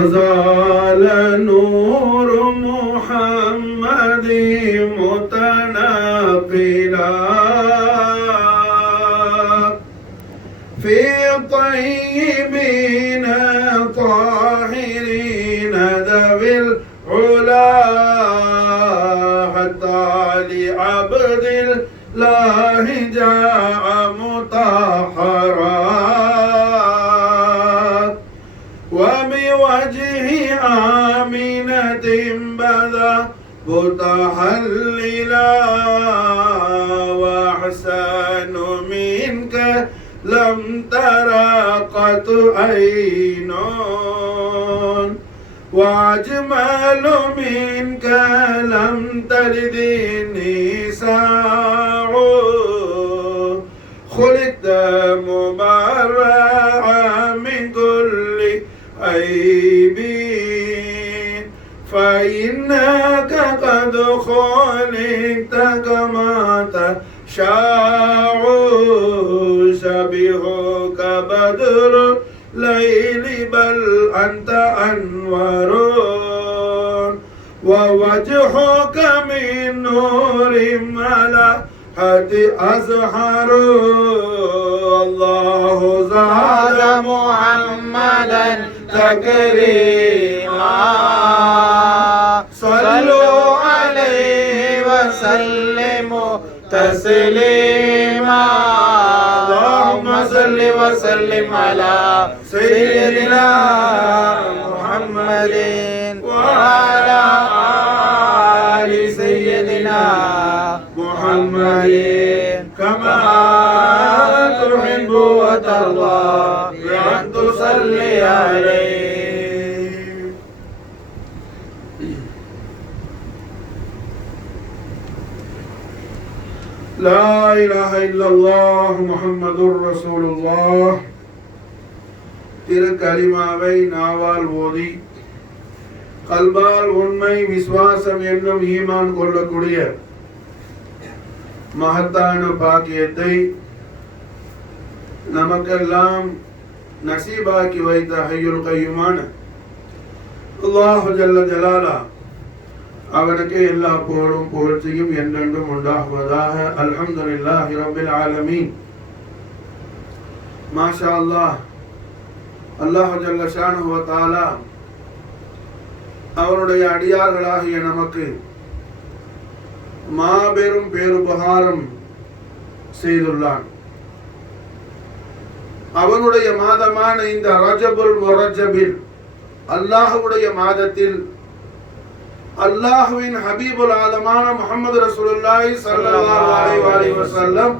مازال نور محمد متناقلا في طيبين طاهرين ذوي العلا حتى لعبد الله جاء مطهرا وبوجه آمنة بدا متحللا وأحسن منك لم ترى قط عين وأجمل منك لم تلد النساء خلقت مبرأ من كل عيب فإنك قد خلقت كما تشاء شبيهك بدر الليل بل أنت أنور ووجهك من نور ملأت أزهر الله زاد محمدا تكريما صلوا عليه وسلموا تسليما اللهم صل وسلم على سيدنا محمد وعلى آل سيدنا محمد كما تحب وترضى بأن تصلي عليه. لا إله إلا الله محمد رسول الله. திரு கலிமாவை நாவால் ஓதி கல்பால் உண்மை விசுவாசம் என்னும் ஈமான் கொள்ளக்கூடிய மகத்தான பாக்கியத்தை நமக்கெல்லாம் நசீபாக்கி வைத்த ஹய்யுல் கய்யூமான அல்லாஹ் ஜல்ல ஜலாலா அவனுக்கு எல்லா புகழும் புகழ்ச்சியும் என்றென்றும் உண்டாகுவதாக. அல்ஹம்துலில்லாஹி ரப்பில் ஆலமீன். மாஷா அல்லாஹ். அல்லாஹ் ஜல்ல ஷானுஹு வ தஆலா அவனுடைய அடியார்களாகிய நமக்கு மாபெரும் பேருபகாரம் செய்துள்ளான். அவனுடைய மாதமான இந்த ரஜபுல் முரஜபில் அல்லாஹ்வுடைய மாதத்தில் அல்லாஹ்வின் ஹபீபுல் ஆலமான முஹம்மது ரசூலுல்லாஹி ஸல்லல்லாஹு அலைஹி வஸல்லம்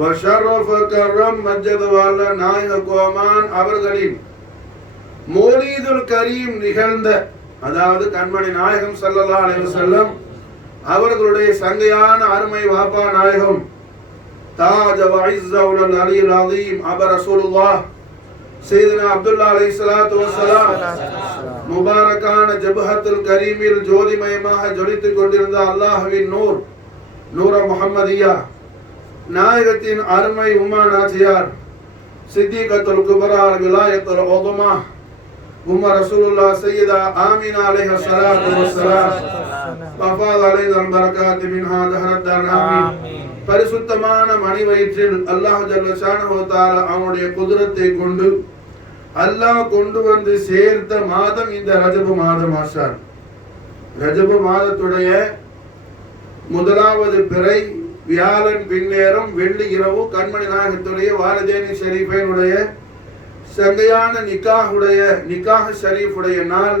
வஷரஃப கர்ரம் மஜ்ஜத வஅல நாயக கோமான் அவர்களின் மௌலீதுல் கரீம் நிகழ்ந்த, அதாவது கண்மணி நாயகம் ஸல்லல்லாஹு அலைஹி வஸல்லம் அவர்களுடைய சங்கையான அருமை வாப்பா நாயகம் தாஜ வ இஸ்ஸவுல் அலியுல் அஸீம் அப ரசூலுல்லாஹ் சையதுனா அப்துல்லாஹ் அலைஹிஸ்ஸலாத்து வஸ்ஸலாம் முபாரக்கான ஜபஹத்துல் கரீமில் ஜோதிமயமாக ஜொலித்துக் கொண்டிருந்த அல்லாஹ்வின் நூர் நூர முஹம்மதியா நாயகத்தின் அருமை உம்மா நாச்சியார் சித்திகத்துல் குபரா விலாயத்துல் உதுமா உம்மா ரசூலுல்லாஹ் சையதா ஆமினா அலைஹிஸ்ஸலாத்து வஸ்ஸலாம் வஃபாத் அலைஹில் பரக்காத் மின்ஹா தஹரத் ஆமீன். பரிசுத்தமான மணி வயிற்றில் அல்லாஹ் ஜல்ல ஷானஹு வ தஆலா அவனுடைய குதிரத்தை கொண்டு அல்லாஹ் கொண்டு வந்து சேர்த்த மாதம் இந்த ரஜபு மாதம் ஆசான். ரஜபு மாதத்துடைய முதலாவது பிறை வியாழன் பின்னேரம் வெள்ளி இரவு கண்மணி நாயகத்துடைய வாலிதேனி ஷரீஃபைனுடைய சங்கையான நிக்காஹ் ஷரீஃபுடைய நாள்.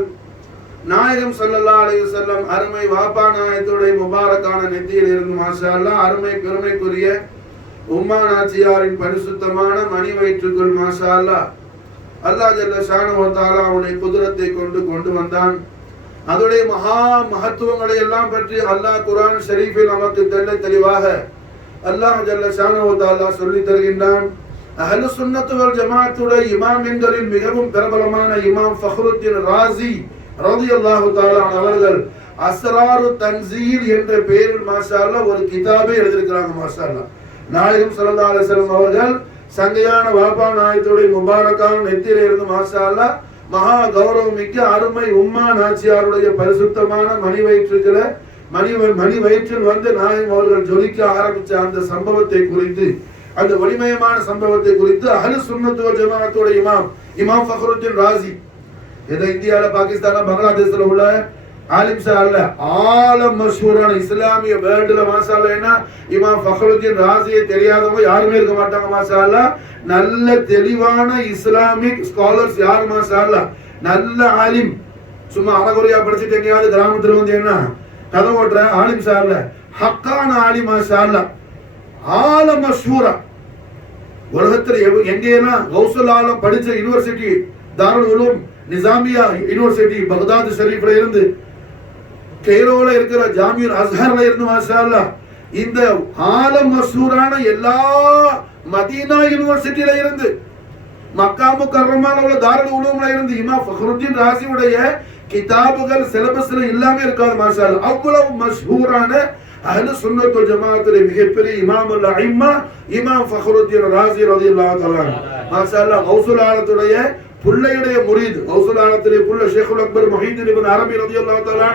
நாயகம் ஸல்லல்லாஹு அலைஹி வஸல்லம் அருமை வாப்பா நாயகத்துடைய முபாரக்கான நெத்தியில் இருந்து மாஷா அல்லாஹ் அருமை பெருமைக்குரிய உம்மா நாச்சியாரின் பரிசுத்தமான மணி வயிற்றுக்குள் மாஷா அல்லாஹ் அல்லாஹ் ஜல்ல ஷானஹு வ தஆலா அவனுடைய குதிரத்தை கொண்டு வந்தான். அதோடைய மகா மகத்துவங்களை எல்லாம் பற்றி அல்லாஹ் குர்ஆன் ஷரீஃபில் நமக்கு தெளிவாக அல்லாஹ் ஜல்ல ஷானஹு வ தஆலா சொல்லி தருகின்றான். அஹ்லு சுன்னத் வல் ஜமாஅத்துடைய இமாம்களில் மிகவும் பிரபலமான இமாம் ஃபக்ருத்தீன் ராஸி ரலியல்லாஹு தஆலா அவர்கள் அஸ்ராரு தன்சீல் என்ற பெயரில் மாஷா அல்லாஹ் ஒரு கிதாபை எழுதியிருக்கிறாங்க. மாஷா அல்லாஹ் நாயகம் ஸல்லல்லாஹு அலைஹி வஸல்லம் அவர்கள் சங்கையான வாப்பா நாயகத்துடைய முபாரக்கான நெத்தியில இருந்து மாஷா அல்லாஹ் மகா கௌரவமிக்க அருமை உம்மா நாச்சியாருடைய பரிசுத்தமான மணி வயிற்றில் வந்து நாயகம் அவர்கள் ஜொலிக்க ஆரம்பிச்ச அந்த சம்பவத்தை குறித்து, அந்த ஒளிமயமான சம்பவத்தை குறித்து அஹ்லு சுன்னத் வல் ஜமாஅத்தோட இமாம் ஃபக்ருத்தீன் ராஸி, இந்த இந்தியால பாகிஸ்தான்ல பங்களாதேஷ்ல உள்ள ஆலிம் சார் அல்ல, ஆலம் மஷூரான இஸ்லாமிய வேர்ல்டுல மாஷாஅல்லாஹ் என்ன இமாம் ஃபக்ருத்தீன் ராஸியை தெரியாதவங்க யாருமே இருக்க மாட்டாங்க மாஷாஅல்லாஹ். நல்ல தெளிவான இஸ்லாமிக் ஸ்காலர்ஸ் யார் மாஷாஅல்லாஹ், நல்ல ஆலிம். சும்மா அறகுறையா படிச்சுட்டு எங்கேயாவது கிராமத்துல வந்து என்ன கதை ஓட்டுற ஆலிம் சார்ல, ஹக்கான ஆலிம் மாஷாஅல்லாஹ், ஆலம் மஷூரா. உலகத்துல எங்கேனா கௌசுல் ஆலம் படிச்ச யூனிவர்சிட்டி தாருல் உலூம் நிசாமியா யூனிவர்சிட்டி பக்தாத் ஷரீஃப்ல இருந்து, கெய்ரோல இருக்கிற ஜாமியுல் அஸ்ஹர்ல இருந்து மாஷாஅல்லாஹ், இந்த ஆலம் மஷூரான எல்லா மதீனா யூனிவர்சிட்டில இருந்து, மக்கா முக்கர்ரமால உள்ள தாருல் உலூம்ல இருந்து இமாம் ஃபக்ருத்தீன் ராஸியுடைய கிதாபுகள் சிலபஸ்ல இல்லாம இருக்காது மாஷாஅல்லாஹ். அவ்வளவு மஷ்ஹூரான அஹ்லு சுன்னத் வல் ஜமாஅத்துடைய மிகப்பெரிய இமாமுல் அஇம்மா இமாம் ஃபக்ருத்தீன் ராஸி ரலியல்லாஹு தஆலா மாஷாஅல்லாஹ். கௌசுல் ஆலத்துடைய புள்ளையுடைய முரீத், கௌசுல் ஆலத்துடைய புள்ள ஷேகுல் அக்பர் முஹீதீன் இப்னு அரபி ரலியல்லாஹு தஆலா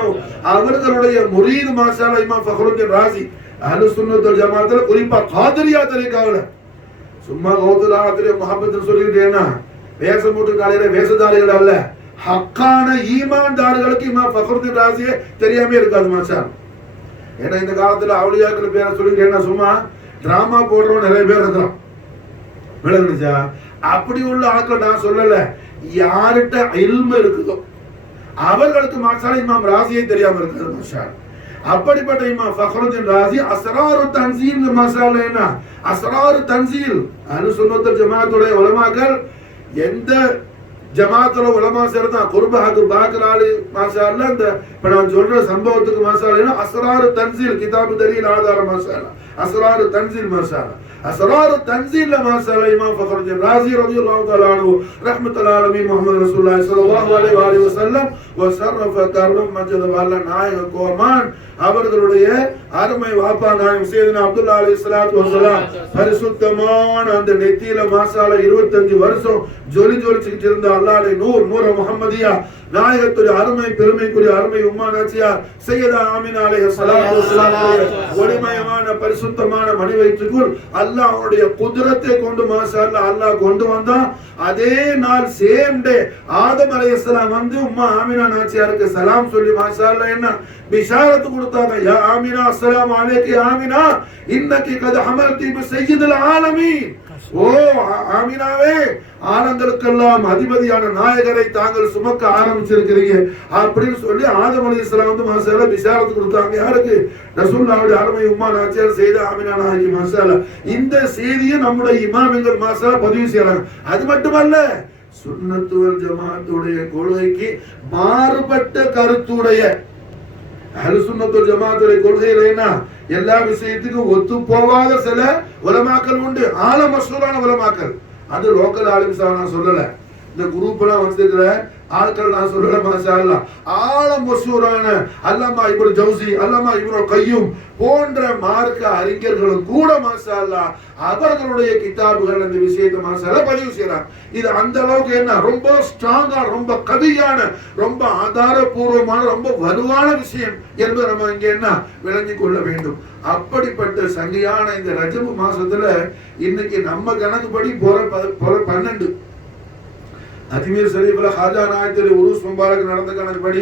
அவர்களுடைய முரீத் மாஷாஅல்லாஹ் இமாம் ஃபக்ருத்தீன் ராஸி. அஹ்லு சுன்னத் வல் ஜமாஅத்துல குறிப்பா காதிரியா தரீகாவுல சும்மா கௌசுல் ஆலத்துடைய முஹப்பத் சொல்லிட்டேனா வேஷம் போட்டு காலையில வேஷதாரிகள் அல்ல, ஹக்கான ஈமான்தார்களுக்கு இமாம் ஃபக்ருத்தீன் ராஸியே தெரியாம இருக்காது மாஷாஅல்லாஹ். ஏன்னா இந்த காலத்துல அவுலியாக்கள் பேரை சொல்லிட்டு என்ன சும்மா டிராமா போடுறவங்க நிறைய பேர் இருக்கிறோம், விளங்குச்சா? அப்படி உள்ள ஆட்கள் நான் சொல்லல, யார்கிட்ட இல்மு இருக்குதோ அவர்களுக்கு மாஷாஅல்லாஹ் இமாம் ராஸியை தெரியாம இருக்காது மாஷாஅல்லாஹ். அப்படிப்பட்ட இமாம் ஃபக்ருத்தீன் ராஸி அஸ்ராரு தன்சீல் மாஷாஅல்லாஹ் என்ன அஸ்ராரு தன்சீல். அஹ்லு சுன்னத் வல் ஜமாஅத்துடைய உலமாக்கள் எந்த ஜமாத்துல உலமா சேர்ந்தா குர்பாக்கு பாக்கறாளி மாஷாஅல்லாஹ். இந்த இப்ப நான் சொல்ற சம்பவத்துக்கு மாஷாஅல்லாஹ் அஸ்ராரு தன்சீல் கிதாபு தலீல் ஆதாரம் மாஷாஅல்லாஹ், அஸ்ராரு தன்சீல் மாஷாஅல்லாஹ். அஸ்ராரு தன்சீல்ல மாஷாஅல்லாஹ் இமாம் ஃபக்ருத்தீன் ராஸி ரலியல்லாஹு தஆலா அன்ஹு ரஹ்மத்துல் ஆலமீன் முஹம்மது ரசூலுல்லாஹி ஸல்லல்லாஹு அலைஹி வஸல்லம் வ ஷர்ரஃப கர்ரம் மஜ்ஜத வல்ல நாயக கோமான் அவர்களுடைய அருமை வாப்பா நாயகம் சையதுனா அப்துல்லாஹ் அலைஹிஸ்ஸலாத்து வஸலாம் பரிசுத்தமான அந்த நெத்தியில மாஷாஅல்லாஹ் 25 வருஷம் ஜொலிச்சிட்டு இருந்த அல்லாஹ்வுடைய நூர் முஹம்மதியா நாயகத்துடைய அருமை பெருமைக்குரிய அருமை உம்மா நாச்சியார் சையதா ஆமினா அலைஹிஸ்ஸலாத்து வஸலாம் ஒளிமயமான பரிசுத்தமான மணி வயிற்றுக்குள் அல்லாஹ் அவருடைய குதிரத்தை கொண்டு மாஷாஅல்லாஹ் அல்லாஹ் கொண்டு வந்தான். அதே நாள் சேம் டே ஆதம் அலைஹிஸ்ஸலாம் வந்து உம்மா ஆமினா நாச்சியாருக்கு சலாம் சொல்லி மாஷாஅல்லாஹ் என்ன பிஷாரத் கொடுத்தாங்க. யா ஆமினா அஸ்ஸலாமு அலைக்கி ஆமினா இன்னகி கத் ஹமல்தி பி சய்யிதுல் ஆலமீன். ஓ ஆமினாவே, ஆனங்களுக்கெல்லாம் அதிபதியான நாயகரை தாங்கள் சுமக்க ஆரம்பிச்சிருக்கிறீங்க அப்படின்னு சொல்லி ஆதம் அலைஹிஸ்ஸலாம் வந்து மாஷாஅல்லாஹ் பிஷாரத் கொடுத்தாங்க. யாருக்கு? ரசூலுல்லாஹ்வுடைய அருமை உம்மா நாச்சியார் சையதா ஆமினா நாயகி மாஷாஅல்லாஹ். இந்த செய்தியை நம்முடைய இமாம்கள் மாஷாஅல்லாஹ் பதிவு செய்யறாங்க. அது மட்டுமல்ல, சுன்னத் வல் ஜமாஅத்துடைய கொள்கைக்கு மாறுபட்ட கருத்துடைய அஹ்லு சுன்னத் வல் ஜமாஅத்துடைய கொள்கையில என்ன எல்லா விஷயத்துக்கும் ஒத்து போகாத சில உலமாக்கள் உண்டு, ஆலம் மஷூரான உலமாக்கள். அது லோக்கல் ஆலிம் சார் நான் சொல்லல, இந்த குரூப் எல்லாம் வச்சிருக்கிற ஆட்கள் நான் சொல்லல மாஷாஅல்லாஹ். ஆலம் மஷூரான அல்லாமா இப்னு ஜௌசி, அல்லாமா இப்னு கய்யூம் போன்ற மார்க்க அறிஞர்களும் கூட மாஷாஅல்லாஹ் அவர்களுடைய கிதாபுகள் அந்த விஷயத்தை மாஷாஅல்லாஹ் பதிவு செய்யறாங்க. இது அந்த அளவுக்கு என்ன ரொம்ப ஸ்ட்ராங்கா, ரொம்ப கவியான, ரொம்ப ஆதாரபூர்வமான, ரொம்ப வலுவான விஷயம் என்பதை நம்ம இங்க என்ன விளங்கிக் கொள்ள வேண்டும். அப்படிப்பட்ட சங்கையான இந்த ரஜபு மாசத்துல இன்னைக்கு நம்ம கணக்குப்படி போற 12 அஜ்மீர் ஷரீஃப்ல ஹாஜா நாயத்துடைய உருஸ் முபாரக் நடந்த கணக்குப்படி,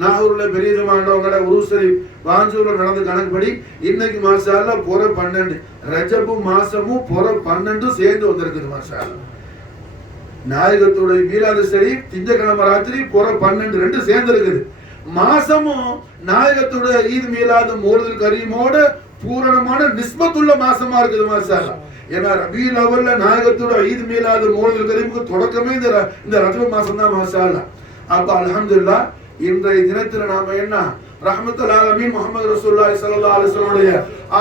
நாகூர்ல பெரிய ஜமாண்டவங்களோட உருஸ் ஷரீஃப் வாஞ்சூர்ல நடந்த கணக்குப்படி இன்னைக்கு மாஷாஅல்லாஹ் புற 12 ரஜபு மாசமும் புற 12 சேர்ந்து வந்திருக்குது மாஷாஅல்லாஹ். நாயகத்துடைய மீலாது ஷரீஃப் திங்கட்கிழமை ராத்திரி புற 12 ரெண்டு சேர்ந்து இருக்குது. மாசமும் நாயகத்துடைய ஈத் மீலாது மௌலிதுல் கரீமோட பூரணமான நிஸ்பத்துள்ள மாசமா இருக்குது மாஷாஅல்லாஹ். ஏன்னா ரபியுல் அவல்ல நாயகத்தோட ஈத் மீலாது மௌலிதுல் கரீமுக்கு தொடக்கமே இந்த ரஜப் மாசம் தான் மாஷாஅல்லாஹ். அப்ப அல்ஹம்துலில்லாஹ் இன்றைய தினத்துல நாம என்ன ரஹ்மத்துல் ஆலமீன் முஹம்மது ரசூலுல்லாஹி ஸல்லல்லாஹு அலைஹி வஸல்லம் உடைய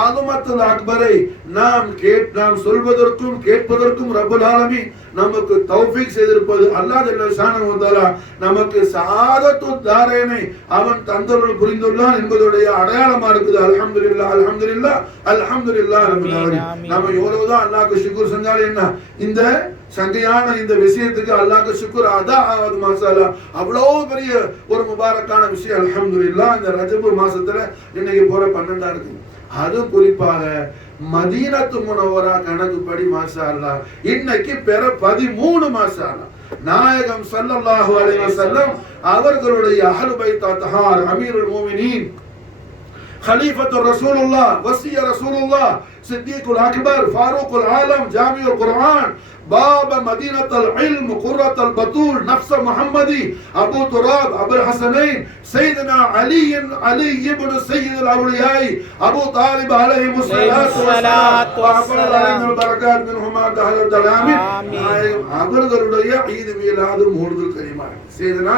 ஆதுமத்துல் அக்பரை நாம் சொல்வதற்கும் கேட்பதற்கும் ரப்பல் ஆலமீன் நமக்கு தௌஃபீக் செய்திருப்பது அல்லாஹ் ஜல்ல ஷானஹு வ தஆலா நமக்கு ஸஆதத்து தாரேனை அவன் தந்தருள் புரிந்துள்ளான் என்பதுடைய அடையாளமா இருக்குது. அல்ஹம்துலில்லாஹ் அல்ஹம்துலில்லாஹ் அல்ஹம்துலில்லாஹ் ரப்பல் ஆலமீன். நாம எவ்வளவுதான் அல்லாஹ்க்கு ஷுக்ர் செஞ்சாலும் என்ன, இந்த சங்கையான இந்த விஷயத்துக்கு அல்லாஹ்க்கு ஷுக்ர் அதா ஆகாது. மாஷாஅல்லாஹ் அவ்வளவு பெரிய ஒரு முபாரக்கான விஷயம் அல்ஹம்துலில்லாஹ். இந்த ரஜப் மாசத்துல இன்னைக்கு போற 12 இருக்கு. அது குறிப்பாக மதீனத்து முனவரா கணக்குப்படி மாஷாஅல்லாஹ் இன்னைக்கு பெற 13 மாஷாஅல்லாஹ் நாயகம் ஸல்லல்லாஹு அலைஹி வஸல்லம் அவர்களுடைய அஹ்லு பைத் தஹார் அமீருல் முஃமினீன் खलीफतुर रसूलुल्लाह वसी रसूलुल्लाह सिद्दीकुल अकबर फारूकुल आलम जामिउल कुरान बाब मदीनतुल इल्म कुर्रतुल बतूल नफ्स मुहम्मदी अबू तुराब अबुल हसनैन सैयदना अली इब्न सय्यदुल औलिया अबू तालिब अलैहिस्सलातु वस्सलाम बरकात मिनहुमा दहल दलामिन அவர்களுடைய ஈத் மீலாது மூடுதல் கரிமா சையதனா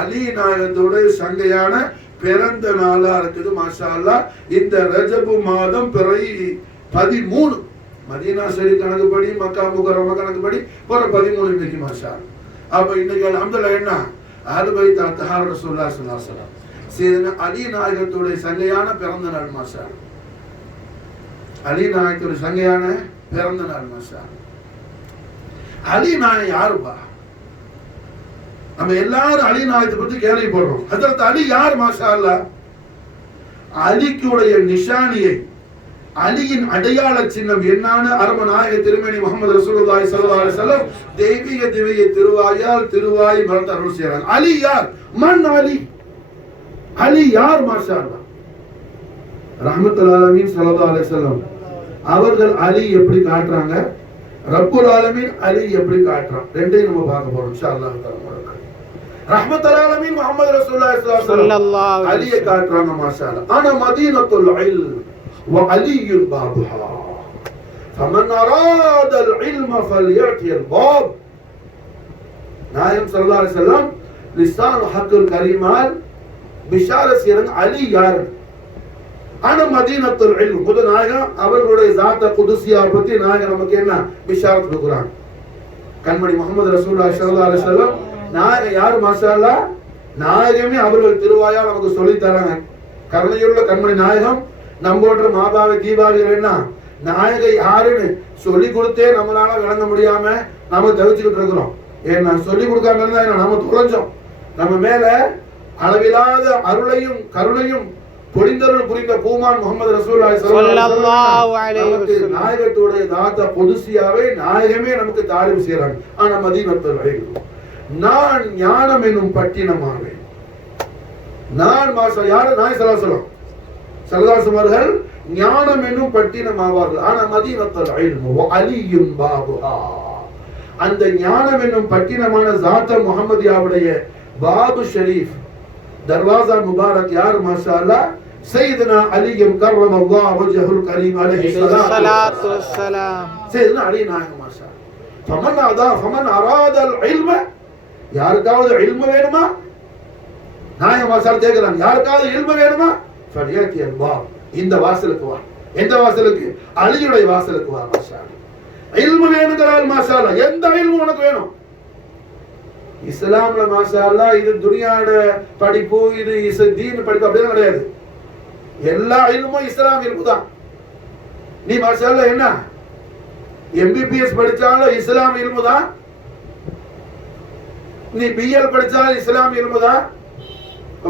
அலி நாயகத்துடைய சங்கையான பிறந்த நாளா இருக்குது மாஷா அல்லாஹ். இந்த ரஜபு மாதம் பிறை 13 மதீனா ஷரீஃப் கணக்குப்படி மக்கா முகர்ரமா கணக்குப்படி பிற 13 இன்னைக்கு மாஷா அல்லாஹ். அப்ப இன்னைக்கு அல்ஹம்துலில்லாஹ் என்ன அஹ்லு பைத் தஹார் ரசூலுல்லாஹ் ஸல்லல்லாஹு அலைஹி வஸல்லம் சையதுனா அலி நாயகத்துடைய சங்கையான பிறந்த நாள் மாஷா அல்லாஹ். அலி நாயகத்துடைய சங்கையான பிறந்த நாள் மாஷா அல்லாஹ். அலி நாயகம் யாருப்பா? நம்ம எல்லாரும் அலி நாயகத்தை பத்தி கேள்விப்படுறோம். ஹஜ்ரத் அலி யார் மாஷா அல்லாஹ்? அலிக்குடைய நிஷானியை, அலியின் அடையாள சின்னம் என்னன்னு அரபு நாயக திருமேனி முஹம்மது ரசூலுல்லாஹி ஸல்லல்லாஹு அலைஹி வஸல்லம் தெய்வீக திவ்ய திருவாய் மலர்ந்து அருள் செய்றாங்க. அலி யார்? மன் அலி? அலி யார் மாஷா அல்லாஹ்? ரஹ்மத்துல் ஆலமீன் ஸல்லல்லாஹு அலைஹி வஸல்லம் அவர்கள் அலி எப்படி காட்டுறாங்க, ரப்புல் ஆலமீன் அலி எப்படி காட்டுறான், ரெண்டையும் நம்ம பார்க்க போறோம் இன்ஷா அல்லாஹ் தஆலா. ரஹ்மத்துல் ஆலமீன் முஹம்மது ரசூலுல்லாஹி ஸல்லல்லாஹு அலைஹி வஸல்லம் அலியை காட்டுறாங்க மாஷா அல்லாஹ். ஆனா மதீனத்துல் இல்ம் வ அலியுல் பாபுஹா ஃபமன் அராதல் இல்ம ஃபல்யஅதில் பாப். நாயகம் ஸல்லல்லாஹு அலைஹி வஸல்லம் லிசான் ஹக்குல் கரீமால் பிஷாரத் செய்றாங்க அலி யார். ஆனா மதீனத்துல் இல்ம் புது நாயகம் அவர்களுடைய ஸாத்த குதுசியா பத்தி நாயகம் நமக்கு என்ன பிஷாரத் கொடுக்குறாங்க. கண்மணி முஹம்மது ரசூலுல்லாஹி ஸல்லல்லாஹு அலைஹி வஸல்லம் நாயகம் யார் மாஷா அல்லாஹ்? நாயகமே அவர்கள் திருவாயால் நமக்கு சொல்லி தராங்க. கருணையுள்ள கண்மணி நாயகம் நம்மோட மாபாவை தீபாவளிகள் என்ன நாயக யாருன்னு சொல்லி கொடுத்தே நம்மளால விளங்க முடியாம நம்ம தவிச்சுக்கிட்டு இருக்கிறோம். ஏன்னா சொல்லி கொடுக்காம இருந்தா என்ன நம்ம தொலைஞ்சோம். நம்ம மேல அளவிலாத அருளையும் கருணையும் பொழிந்தருள் புரிந்த பூமான் முஹம்மது ரசூலுல்லாஹி ஸல்லல்லாஹு அலைஹி வஸல்லம் நாயகத்துடைய தாத்த பொதுசியாவே நாயகமே நமக்கு தாரிஃப் செய்றாங்க. ஆனா மதீனத்துல் இல்ம் நான் ஞானம் என்னும் பட்டினமாவேன். நான் மாஷா யாரு? நாய் ஸல்லல்லாஹு அவர்கள் ஞானம் என்னும் பட்டினமாவார்கள். ஆனா மதீனத்துல் இல்ம் வ அலியுன் பாபுஹா அந்த ஞானம் என்னும் பட்டினமான ஸாத்த முஹம்மதியாவுடைய பாபு ஷரீஃப் दरवाजा मुबारक यार माशाअल्लाह सैयदना अली करमल्लाहु वजहुल करीम अलैहि सलातु वस्सलाम सैयदना अली नायक माशाअल्लाह फमन अरादल इल्म யாருக்காவது இல்மு வேணுமா? நாயகம் மாஷாஅல்லாஹ் கேக்குறாங்க யாருக்காவது இல்மு வேணுமா? ஃபலியத்தி அல்லாஹ் இந்த வாசலுக்கு வா. எந்த வாசலுக்கு? அலியுடைய வாசலுக்கு வா மாஷாஅல்லாஹ். இல்மு வேணுங்கறால் மாஷாஅல்லாஹ் எந்த இல்மு உனக்கு வேணும்? இஸ்லாம்ல மாஷா அல்லாஹ் இது துனியாட படிப்பு, இது தீன் படிப்பு அப்படியே கிடையாது. எல்லா இல்மும் இஸ்லாம் இல்மு தான். நீ மாஷா அல்லாஹ் என்ன எம்பிபிஎஸ் படிச்சாலும் இஸ்லாம் இல்மு தான். நீ பிஎல் படிச்சாலும் இஸ்லாம் இல்மு தான்.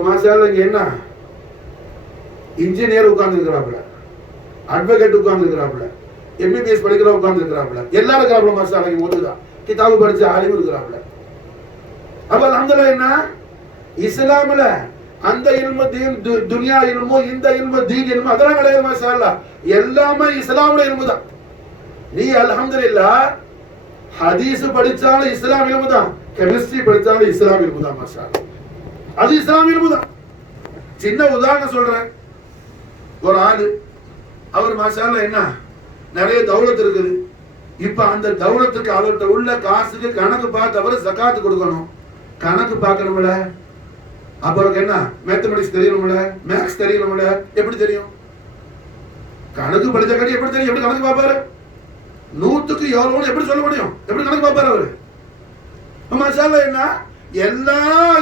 மாஷா அல்லாஹ் இங்க என்ன இன்ஜினியர் உட்கார்ந்து இருக்கிறாப்ல, அட்வொகேட் உட்கார்ந்து இருக்கிறாப்ல, எம்பிபிஎஸ் படிக்கிற உட்கார்ந்து இருக்கிறாப்ல, எல்லாரும் இருக்கிறாப்ல மாஷா அல்லாஹ். இங்க ஒதுதான் கிதாபு படிச்ச ஆலிம் இருக்கிறாப்ல. அப்ப அல்ஹம்துலில்லாஹ் என்ன இஸ்லாம்ல அந்த இல்மு தீன் துனியா இல்மு இந்த இல்மு தீன் இல்மு அதெல்லாம் கிடையாது மாஷா அல்லாஹ். எல்லாமே இஸ்லாம்ல இல்மு தான். நீ அல்ஹம்துலில்லாஹ் ஹதீஸ் படிச்சாலும் இஸ்லாம் இல்மு தான், கெமிஸ்ட்ரி படிச்சாலும் இஸ்லாம் இல்மு தான் மாஷா அல்லாஹ். அது இஸ்லாம் இல்மு தான். சின்ன உதாரணம் சொல்றேன். ஒரு ஆளு அவர் மாஷா அல்லாஹ் என்ன நிறைய தௌலத் இருக்குது. இப்ப அந்த தௌலத்துக்கு அவர்கிட்ட உள்ள காசுக்கு கணக்கு பார்த்து அவர் ஜகாத் கொடுக்கணும். கணக்கு பார்க்கணும்ல, அப்புறம் என்ன மேத்தமெட்டிக்ஸ் தெரியணும்ல, மேக்ஸ் தெரியணும்ல. எப்படி தெரியும்? கணக்கு படிச்ச கட்டி எப்படி தெரியும்? எப்படி கணக்கு பார்ப்பாரு? 100க்கு எவ்வளவு எப்படி சொல்ல முடியும்? எப்படி கணக்கு பார்ப்பாரு அவரு? மாஷா அல்லாஹ். என்ன எல்லா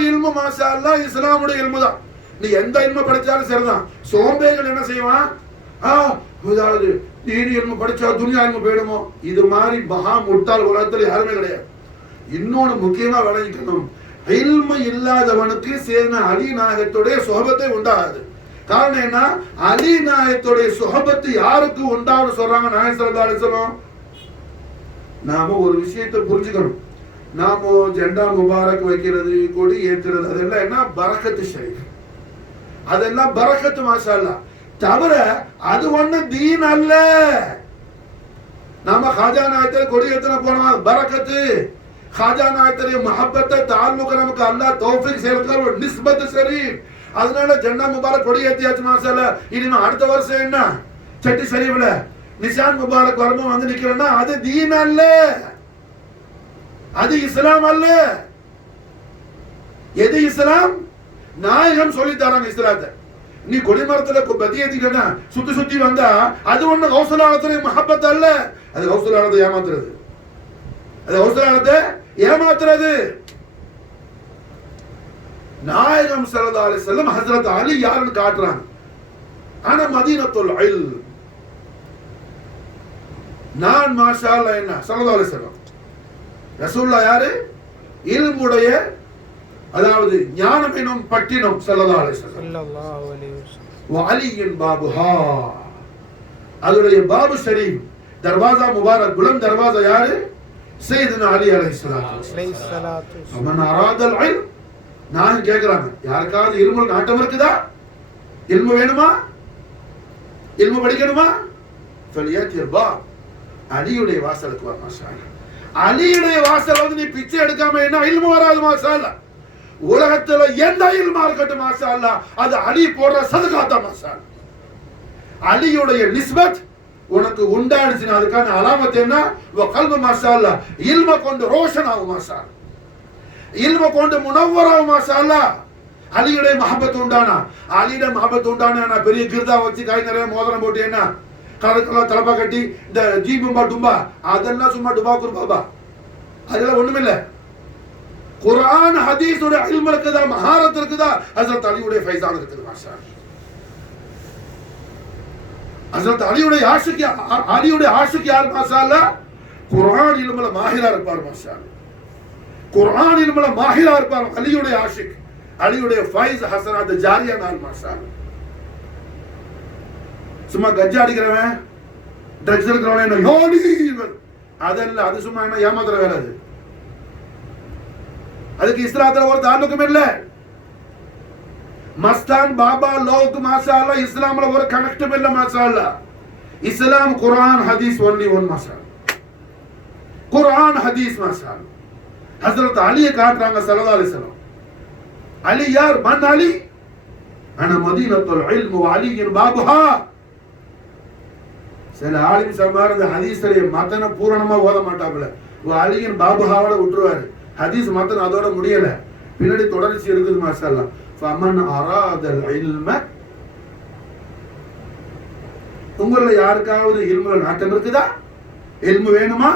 இல்மு மாஷா அல்லாஹ் இஸ்லாமுடைய இல்மு தான். நீ எந்த இல்மு படிச்சாலும் சரிதான். சோம்பேறிகள் என்ன செய்வான்? அதாவது தீனி இல்மு படிச்சா துனியா இல்மு போயிடுமோ? இது மாதிரி மகா முட்டாள் உலகத்துல யாருமே கிடையாது. இன்னொன்னு முக்கியமா விளங்கிக்கணும், இல்மு இல்லாதவனுக்கு சேர்ந்த அலி நாயகத்துடைய சுஹபத்தை உண்டாகாது. காரணம் என்ன? அலி நாயகத்துடைய சுஹபத்து யாருக்கு உண்டாகுன்னு சொல்றாங்க நாயகம் ஸல்லல்லாஹு அலைஹி வஸல்லம். நாம ஒரு விஷயத்தை புரிஞ்சுக்கணும். நாம ஜெண்டா முபாரக் வைக்கிறது, கொடி ஏத்துறது, அதெல்லாம் என்ன? பரக்கத்து ஷரீஃப், அதெல்லாம் பரக்கத்து மாஷா அல்லாஹ். தவிர அது ஒண்ணு தீன் அல்ல. நாம காஜா நாயகத்தில் கொடி ஏத்துன போனா பரக்கத்து, காஜா நாயகத்துடைய மஹப்பத்தை தால்லுக நமக்கு அல்லாஹ் தௌஃபீக் செய்யறதுக்கு ஒரு நிஸ்பத் ஷரீஃப். அதனால ஜெண்டா முபாரக் கொடி ஏத்தியாச்சு மாஷா அல்லாஹ். இனிமே அடுத்த வருஷம் என்ன சட்டி ஷரீஃப்ல நிஷான் முபாரக் வரணும் வந்து நிக்கிறேன்னா அது தீன் அல்ல, அது இஸ்லாம் அல்ல. எது இஸ்லாம்? நாயகம் சொல்லி தராங்க இஸ்லாத்தை. நீ கொடிமரத்துல பத்தி ஏத்திக்கிட்டா சுத்தி சுத்தி வந்தா அது ஒண்ணு கௌசலாலத்துடைய மஹப்பத் அல்ல, அது கௌசலாலத்தை ஏமாத்துறது, அது கௌசலாலத்தை ஏமாத்துறது. நாயகம் ஸல்லல்லாஹு அலைஹி வஸல்லம் ஹஜ்ரத் அலி யாருன்னு காட்டுறாங்க. ஆனா மதீனத்துல் இல்ம், நான் மாஷா அல்லாஹ் என்ன ஸல்லல்லாஹு அலைஹி வஸல்லம் ரசூலுல்லாஹ் யாரு? இல்முடைய, அதாவது ஞானம் எனும் பட்டினம் ஸல்லல்லாஹு அலைஹி வஸல்லம். வஅலியின் பாபுஹா, அதுடைய பாபு ஷரீஃப் தர்வாசா முபாரக் புலந்த் தர்வாசா யாரு? சையதுனா அலி அலைஹிஸ்ஸலாத்து. மன் அராதல் இல்ம், நான் கேக்குறாங்க யாருக்காவது இல்முல நாட்டம் இருக்குதா? இல்மு வேணுமா? இல்மு படிக்கணுமா? ஃபலியத்தில் பாப், அலியுடைய வாசலுக்கு வா மாஷா அல்லாஹ். அலியுடைய வாசல் வந்து நீ பிச்சை எடுக்காம என்ன இல்மு வராது மாஷா அல்லாஹ். உலகத்துல எந்த இல்மா இருக்கட்டும் மாஷா அல்லாஹ், அது அலி போடுற சதகாத்தா மாஷா அல்லாஹ். அலியுடைய நிஸ்பத் உனக்கு உண்டாடுச்சுன்னா அதுக்கான அலாமத் என்ன? கல்பு மாஷா அல்லாஹ் இல்ம கொண்டு ரோஷன் ஆகும் மாஷா அல்லாஹ், இல்ம கொண்டு முனவ்வர் ஆகும் மாஷா அல்லாஹ். அலியுடைய மஹப்பத் உண்டானா, அலியுடைய மஹப்பத் உண்டானா பெரிய கிர்தா வச்சு கை நிறைய மோதிரம் போட்டு என்ன கலக்கெல்லாம் தலப்பா கட்டி இந்த ஜீபும்பா டும்பா அதெல்லாம் சும்மா டுபா குருபாபா அதெல்லாம் ஒண்ணுமில்ல. குர்ஆன் ஹதீஸோட இல்மு இருக்குதா, மஹாரத் இருக்குதா, ஹஜ்ரத் அலியுடைய ஃபைசான் இருக்குது மாஷா அல்லாஹ். ஹஜ்ரத் அலியுடைய ஆஷிக், அலியுடைய ஆஷிக் யார் மாஷா அல்லாஹ்? குர்ஆன் இல்முல மாஹிரா இருப்பார் மாஷா அல்லாஹ். குர்ஆன் இல்முல மாஹிரா இருப்பார் அலியுடைய ஆஷிக். அலியுடைய ஃபைஸ் ஹஸனாத் ஜாரியா நால் மாஷா அல்லாஹ். சும்மா கஞ்சா அடிக்கிறவன், ட்ரக்ஸ் எடுக்கிறவன் என்ன யோனி அதெல்லாம், அது சும்மா என்ன ஏமாத்துற வேலை. அது அதுக்கு இஸ்லாத்துல ஒரு தாலுக்கும் இல்ல. மஸ்தான் பாபா லோக் மாஷா அல்லாஹ் இஸ்லாம்ல ஒரு கனெக்டும் இல்ல மாஷா அல்லாஹ். இஸ்லாம் குர்ஆன் ஹதீஸ் ஒன்லி ஒன் மாஷா அல்லாஹ். குர்ஆன் ஹதீஸ் மாஷா அல்லாஹ். ஹஜ்ரத் அலியை காட்டுறாங்க ஸல்லல்லாஹு அலைஹி வஸல்லம். அலி யார்? மன் அலி? அன மதீனத்துல் இல்ம் வ அலியின் பாபுஹா. சில ஆலிம் சமார் இந்த ஹதீஸுடைய மத்தன பூரணமா ஓத மாட்டாப்புல, அலியின் பாபுஹாவோட விட்டுருவாரு. ஹதீஸ் மத்தன அதோட முடியல, பின்னாடி தொடர்ச்சி இருக்குது மாஷா அல்லாஹ். ஃபமன் அராதல் இல்ம, உங்கள யாருக்காவது இல்முல நாட்டம் இருக்குதா? இல்மு வேணுமா?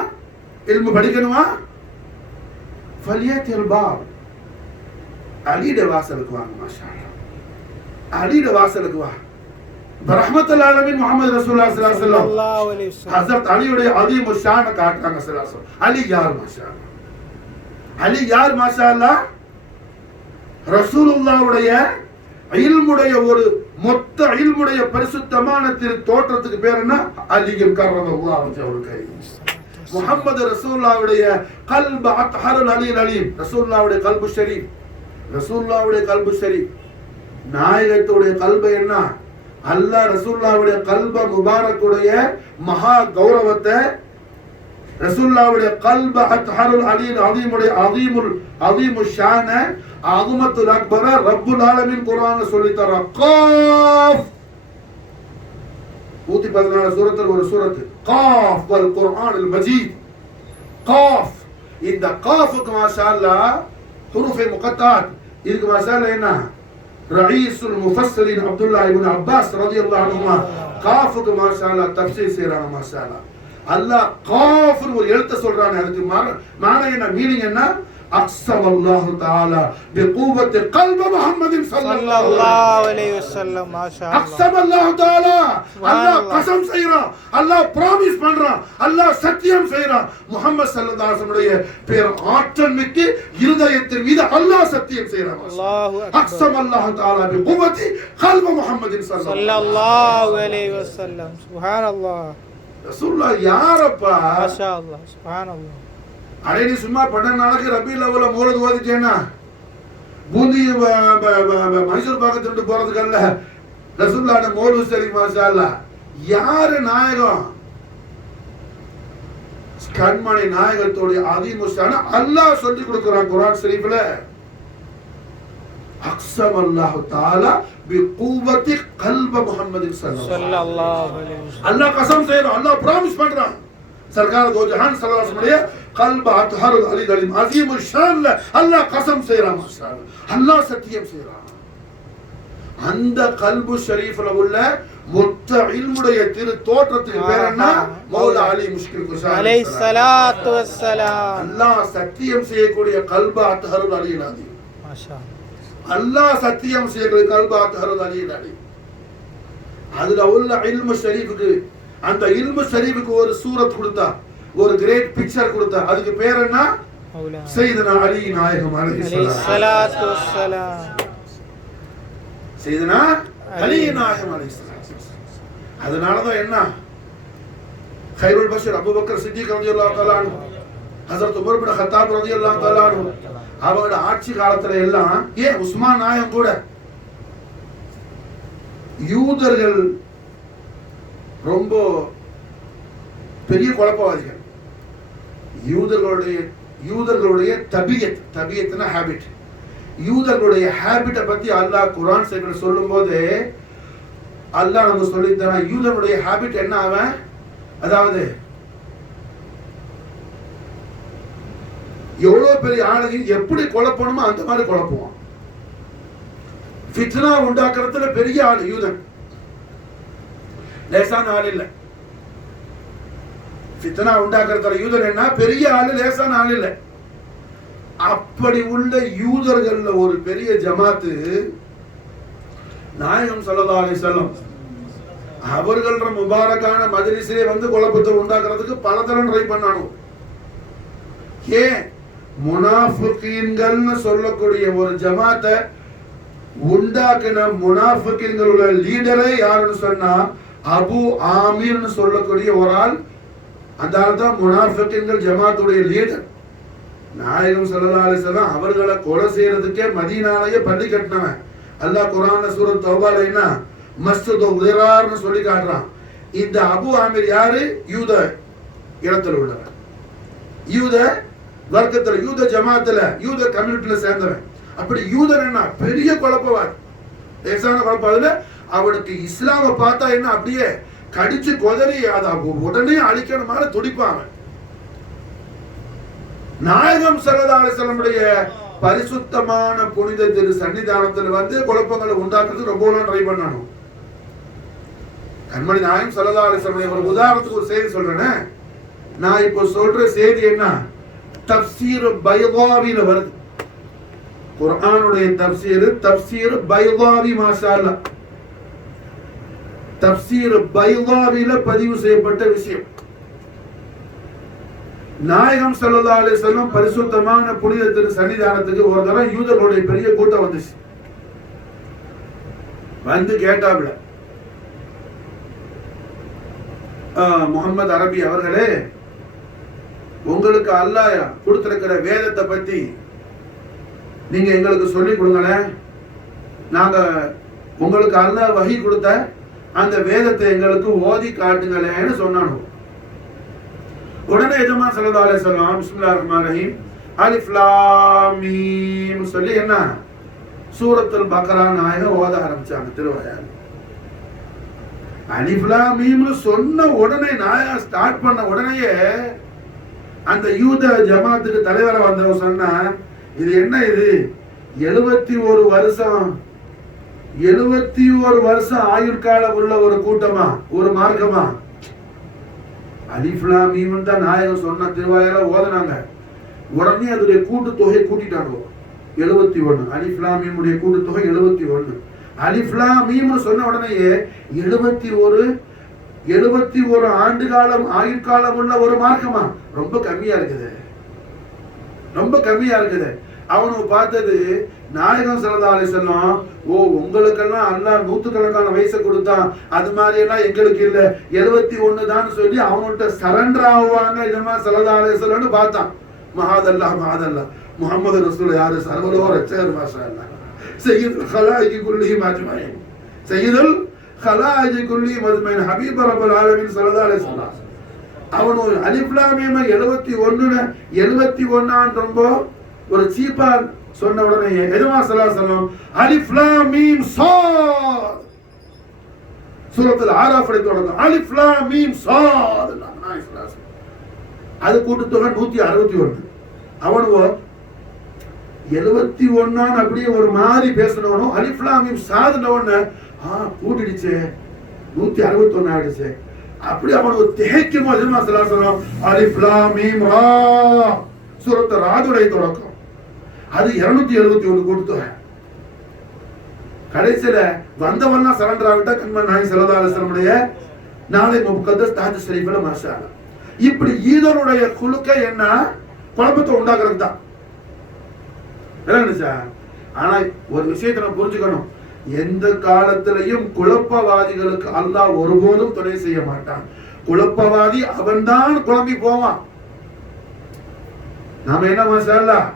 இல்மு படிக்கணுமா? ஃபலியத்தில் பாப், அலியுடைய வாசலுக்கு வாங்க மாஷா அல்லாஹ். அலியுடைய வாசலுக்கு வா. ரஹ்மத்துல் ஆலமீன் முஹம்மது ரசூலுல்லாஹி ஸல்லல்லாஹு அலைஹி வஸல்லம் ஹஜ்ரத் அலியுடைய அதீம் ஷான காட்டுறாங்க ஸல்லல்லாஹு அலைஹி வஸல்லம். அலி யார் மாஷா அல்லாஹ்? அலி யார் மாஷா அல்லாஹ்? ரசூலுல்லாஹ்வுடைய இல்முடைய ஒரு மொத்த இல்முடைய பரிசுத்தமான தோற்றத்துக்கு பேர் என்ன? அலியுல் கர்ரமல்லாஹு வஜஹுல். முஹம்மது ரசூலுல்லாஹ்வுடைய கல்பு அத்ஹருல் அலியுல் அலீம், ரசூலுல்லாஹ்வுடைய கல்பு ஷரீஃப், ரசூலுல்லாஹ்வுடைய கல்பு ஷரீஃப். நாயகத்துடைய கல்பு என்ன? அல்லாஹ் ரசூலுல்லாஹ்வுடைய கல்ப முபாரக்குடைய மகா கௌரவத்தை, ரசூலுல்லாஹ்வுடைய கல்ப அத்ஹருல் அலியுல் அதீமுடைய அதீமு ஷான அஸமத்துல் அக்பர ரப்புல் ஆலமீன் குர்ஆன்ல சொல்லி தர. காஃப் 114 சூரத்துல ஒரு சூரத் காஃப் வல் குர்ஆனில் மஜீத். காஃப், இந்த காஃப்க்கு மாஷா அல்லாஹ் ஹுரூஃப் முகத்தாத். இதுக்கு மாஷா அல்லாஹ் என்ன? ரயீசுல் முஃபஸ்ஸிரின் அப்துல்லாஹ் இப்னு அப்பாஸ் ரலியல்லாஹு அன்ஹுமா காஃபுக்கு மாஷா அல்லாஹ் தஃப்சீர் செய்றாங்க மாஷா அல்லாஹ். அல்லாஹ் காஃப்னு ஒரு எழுத்தை சொல்றானே அதுக்கு மானா என்ன, மீனிங் என்ன? அக்ஸமல்லாஹு தஆலா பிகுவத்தி கல்ப முஹம்மதின் ஸல்லல்லாஹு அலைஹி வஸல்லம். மாஷா அல்லாஹ். அக்ஸமல்லாஹு தஆலா, அல்லாஹ் கஸம் செய்றான், அல்லாஹ் ப்ராமிஸ் பண்றான், அல்லாஹ் சத்தியம் செய்றான். முஹம்மது ஸல்லல்லாஹு அலைஹி வஸல்லம் பேர் ஆற்றல் மிக்க இருதயத்தின் மீது அல்லாஹ் சத்தியம் செய்றான். அல்லாஹு அக்பர். அக்ஸமல்லாஹு தஆலா பிகுவத்தி கல்ப முஹம்மதின் ஸல்லல்லாஹு அலைஹி வஸல்லம். சுப்ஹானல்லாஹ். ரசூலுல்லாஹ் யாரப்பா? மாஷா அல்லாஹ். சுப்ஹானல்லாஹ். அடே நீ சும்மா பன்ன நாளைக்கு ரபியுல் அவ்வல்ல மௌலித் ஓதிட்டேன்னா பூந்தி மைசூர் பாக்கத்துட்டு போறதுக்கல்ல, ரசூலுல்லாஹ் மௌலித் ஷரீஃப் மாஷா அல்லாஹ். யாரு நாயகம்? கண்மணி நாயகத்தோட அதிமுஷான அல்லாஹ் சொல்லி கொடுக்கிறான் குர்ஆன் ஷரீஃப்ல. அக்ஸமல்லாஹு தஆலா பிகுவத்தி கல்ப முஹம்மதின் ஸல்லல்லாஹு அலைஹி வஸல்லம். அல்லாஹ் கஸம் செய்றான், அல்லாஹ் ப்ராமிஸ் பண்றான். सरकार दो जहान सल्लल्लाहु अलैहि वसल्लम कल्ब अतहर अली अलीम अजीम शान अल्लाह कसम செய்றான் மாஷாஅல்லாஹ். அல்லாஹ் சத்தியம் செய்றான். அந்த கல்பு ஷரீஃப்ல உள்ள மொத்த இல்முடைய திரு தோற்றத்துக்கு பேர் என்ன? மௌலா அலி முஷ்கில் குஷா அலைஹிஸ்ஸலாத்து வஸ்ஸலாம். அல்லாஹ் சத்தியம் செய்யக்கூடிய கல்ப அத்தஹர் அலி அலீம். மாஷாஅல்லாஹ். அல்லாஹ் சத்தியம் செய்யக்கூடிய கல்ப அத்தஹர் அலி அலீம். அதுல உள்ள இல்மு ஷரீஃப்க்கு, அந்த இல்மு ஷரீஃப்க்கு ஒரு சூரத் கொடுத்தா, ஒரு கிரேட் பிக்சர் கொடுத்தா, அதுக்கு பேர் என்ன? சையதுனா அலி நாயகம் அலைஹிஸ்ஸலாத்து வஸ்ஸலாம். சையதுனா அலி நாயகம் அலைஹிஸ்ஸலாத்து வஸ்ஸலாம். அதனால தான் என்ன, கைருல் பஷர் அபூபக்கர் சித்திக் ரலியல்லாஹு தஆலா அன்ஹு, ஹஜ்ரத் உமர் இப்னு கத்தாப் ரலியல்லாஹு தஆலா அன்ஹு, அவங்களோட ஆட்சி காலத்துல எல்லாம் உஸ்மான் நாயகம் கூட யூதர்கள் ரொம்ப பெரிய குழப்பவாதிகள். யூதர்களுடைய தபியத்னா ஹேபிட். யூதர்களுடைய ஹேபிட்டை பத்தி அல்லாஹ் குர்ஆன் ஷரீஃப்ல சொல்லும்போது அல்லாஹ் நமக்கு சொல்லித்தரான். யூதர்களுடைய ஹேபிட் என்ன? அவன் அதாவது எவ்வளவு பெரிய ஆளுங்க எப்படி குழப்பணுமோ அந்த மாதிரி குழப்புவான். ஃபித்னா உண்டாக்குறதுல பெரிய ஆளு யூதன், லேசான ஆள் இல்ல. ஃபித்னா உண்டாக்குறதுல யூதன் என்ன பெரிய ஆளு, லேசான ஆள் இல்ல. அப்படி உள்ள யூதர்கள்ல ஒரு பெரிய ஜமாத்து நாயகம் ஸல்லல்லாஹு அலைஹி வஸல்லம் அவர்கள முபாரக்கான மஜ்லிஸிலே வந்து குழப்பத்தை உண்டாக்குறதுக்கு பல தரம் ட்ரை பண்ணானோ. ஏன் முனாஃபிகீன்கள்னு சொல்லக்கூடிய ஒரு ஜமாத்தை உண்டாக்கின முனாஃபிகீன்களோட லீடரே யாருன்னு சொன்னா அபு ஆமீர்னு சொல்லக்கூடிய ஒரு ஆள். அந்த ஆள் தான் முனாஃபிகீன்கள் ஜமாத்துடைய லீடர். நாயகம் ஸல்லல்லாஹு அலைஹி வஸல்லம் அவர்களை கொலை செய்யறதுக்கே மதீனாலயே பள்ளி கட்டினவன். அல்லாஹ் குர்ஆன்ல சூரத் தௌபால என்ன மஸ்ஜிது திரார்னு சொல்லி காட்டுறான். இந்த அபு ஆமீர் யாரு? யூத இடத்துல உள்ளவன், யூத வர்க்கத்துல, யூத ஜமாத்துல, யூத கம்யூனிட்டில சேர்ந்தவன். அப்படி யூதன் என்ன பெரிய குழப்பவாதி, லேசான குழப்பம். அவனுக்கு இஸ்லாமை பார்த்தா என்ன அப்படியே கடிச்சு கொதறி அதை உடனே அழிக்கணுமான துடிப்பாங்க. நாயகம் ஸல்லல்லாஹு அலைஹி வஸல்லம் பரிசுத்தமான புனித திரு சன்னிதானத்தில் வந்து குழப்பங்களை உண்டாக்குறது ரொம்ப நாள் ட்ரை பண்ணணும். கண்மணி நாயகம் ஸல்லல்லாஹு அலைஹி வஸல்லம் ஒரு உதாரணத்துக்கு ஒரு செய்தி சொல்றேனே. நான் இப்போ சொல்ற செய்தி என்ன, தஃப்சீர் பைதாவில வருது. குர்ஆனுடைய தஃப்சீர் பைதாவி மாஷா அல்லாஹ். தஃப்சீர் பைதாவில பதிவு செய்யப்பட்ட விஷயம். நாயகம் ஸல்லல்லாஹு அலைஹி வஸல்லம் பரிசுத்தமான புனித திரு சன்னிதானத்துக்கு ஒரு தடவை யூதர்களுடைய பெரிய கூட்டம் வந்துச்சு. வந்து கேட்டாப்ல, முஹம்மது அரபி அவர்களே, உங்களுக்கு அல்லாஹ் கொடுத்திருக்கிற வேதத்தை பத்தி நீங்க எங்களுக்கு சொல்லி கொடுங்களேன். நாங்க உங்களுக்கு அல்லாஹ் வஹி கொடுத்த அந்த வேதத்தை எங்களுக்கு ஓதி காட்டுங்களேன்னு சொன்னானோ. உடனே எஜமான் ஸல்லல்லாஹு அலைஹி வஸல்லம் பிஸ்மில்லாஹிர் ரஹ்மானிர் ரஹீம் அலிஃப் லாம் மீம் சொல்லி என்ன சூரத்துல் பக்ரா நாயகம் ஓத ஆரம்பிச்சாங்க திருவாயால். அலிஃப் லாம் மீம்னு சொன்ன உடனே நாயகம் ஸ்டார்ட் பண்ண உடனேயே அந்த யூத ஜமாத்துக்கு தலைவரை வந்தவங்க சொன்னா, இது என்ன இது 71 வருஷம் 71 வருஷம் ஆயுட்காலம் உள்ள ஒரு கூட்டமா, ஒரு மார்க்கமா? அலிஃப் லாம் மீம் தான் நாயகம் சொன்ன திருவாயால ஓதுனாங்க. உடனே அதோடைய கூட்டு தொகை கூட்டிட்டாங்க 71. அலிஃப் லாம் மீம் உடைய கூட்டு தொகை 71. அலிஃப் லாம் மீம் சொன்ன உடனேயே 71 ஆண்டு காலம் ஆயுட்காலம் உள்ள ஒரு மார்க்கமா? ரொம்ப கம்மியா இருக்குது, ரொம்ப கம்மியா இருக்குது. அவனுக்கு பார்த்தது நாயகம் ஸல்லல்லாஹு அலைஹி வஸல்லம், ஓ உங்களுக்கெல்லாம் அல்லாஹ் நூற்றுக்கணக்கான வயசை கொடுத்தான், அது மாதிரி எல்லாம் எங்களுக்கு இல்ல, 71 தான் சொல்லி அவன்கிட்ட சரண்டர் ஆவாங்க இதமா ஸல்லல்லாஹு அலைஹி வஸல்லம் பார்த்தான். மஹாதல்லாஹ் மஹாதல்லாஹ் முஹம்மது ரசூல் யாரு? சர்வலோக ரட்சகர் மாஷா அல்லாஹ், சய்யிதுல் ஹலாயிகி குல்லிஹிம் அஜ்மஈன், சய்யிதுல் ஹலாயிகி குல்லிஹிம் அஜ்மஈன், ஹபீப் ரப்பல் ஆலமீன் ஸல்லல்லாஹு அலைஹி வஸல்லம். அவனு அலிஃப் லாம் மீம் 71 ரொம்ப ஒரு சீப்பா சொன்ன உடனே எஜமா ஸல்லல்லாஹு அலைஹி வஸல்லம் அலிஃப் லாம் மீம் ஸாத், சூரத்துல் ஆராஃப் தொடங்க அலிஃப் லாம் மீம் ஸாத், அது கூட்டுத்தொகை 161. அவனுவோ 71 அப்படியே ஒரு மாதிரி பேசணும். அலிஃப் லாம் மீம் ஸாத்ன உடனே கூட்டிடுச்சு 161 ஆயிடுச்சு. அப்படி அவனுக்கு திகைக்கும் போது எஜமா ஸல்லல்லாஹு அலைஹி வஸல்லம் அலிஃப் லாம் மீம் ரா, சூரத்து ராதுடைய தொடக்கம், அது 271 கூட்டுத்தொகை. கடைசியில வந்தவெல்லாம் சரண்டர் ஆகிட்டா கண்மன் நாயகம் ஸல்லல்லாஹு அலைஹி வஸல்லம் நாளை முகத்தஸ் தாஜ் ஷரீஃப்ல மாஷா அல்லாஹ். இப்படி ஈதனுடைய குலுக்க என்ன குழப்பத்தை உண்டாக்குறது தான். ஆனா ஒரு விஷயத்தை நம்ம புரிஞ்சுக்கணும், எந்த காலத்திலையும் குழப்பவாதிகளுக்கு அல்லாஹ் ஒருபோதும் துணை செய்ய மாட்டான். குழப்பவாதி அவன்தான் குழம்பி போவான். நாம என்ன மாஷா அல்லாஹ்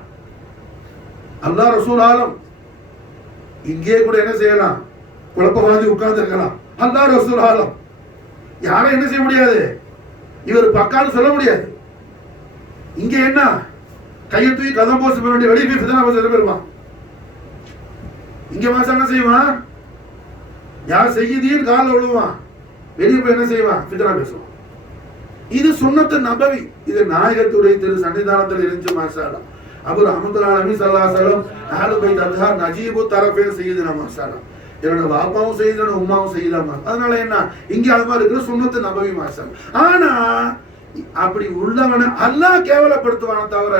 அல்லாஹ் ரசூல் ஆலம் இங்கே கூட என்ன செய்யலாம், குழப்பவாதி உட்கார்ந்து இருக்கலாம். அல்லாஹ் ரசூல் ஆலம் யாரும் என்ன செய்ய முடியாது, இவர் பக்கான்னு சொல்ல முடியாது. இங்க என்ன கையை தூக்கி கதம் போச்சு வேண்டிய வெளியே போய் ஃபித்னா பேச பெறுவான். இங்க மாசம் என்ன செய்வான், யார் செய்யுதீன்னு காலில் விழுவான், வெளியே போய் என்ன செய்வான், ஃபித்னா பேசுவான். இது சுன்னத்து நபவி, இது நாயகத்துடைய திரு சன்னிதானத்தில் இருந்துச்சு மாஷா அல்லாஹ். அபுல் அஹ்மதுல் ஆலமீன் ஸல்லல்லாஹு அலைஹி வஸல்லம் அஹ்லு பைத் அத்ஹார் நஜீபு தரஃபைன் சய்யிதுனா மாஷா அல்லாஹ். என்னோட பாப்பாவும் செய்யுது, உம்மாவும் செய்யுதாமா. அதனால என்ன இங்க அது மாதிரி இருக்கிற சுன்னத்து நபவி மாஷா அல்லாஹ். ஆனா அப்படி உள்ளவனை அல்லாஹ் கேவலப்படுத்துவான தவிர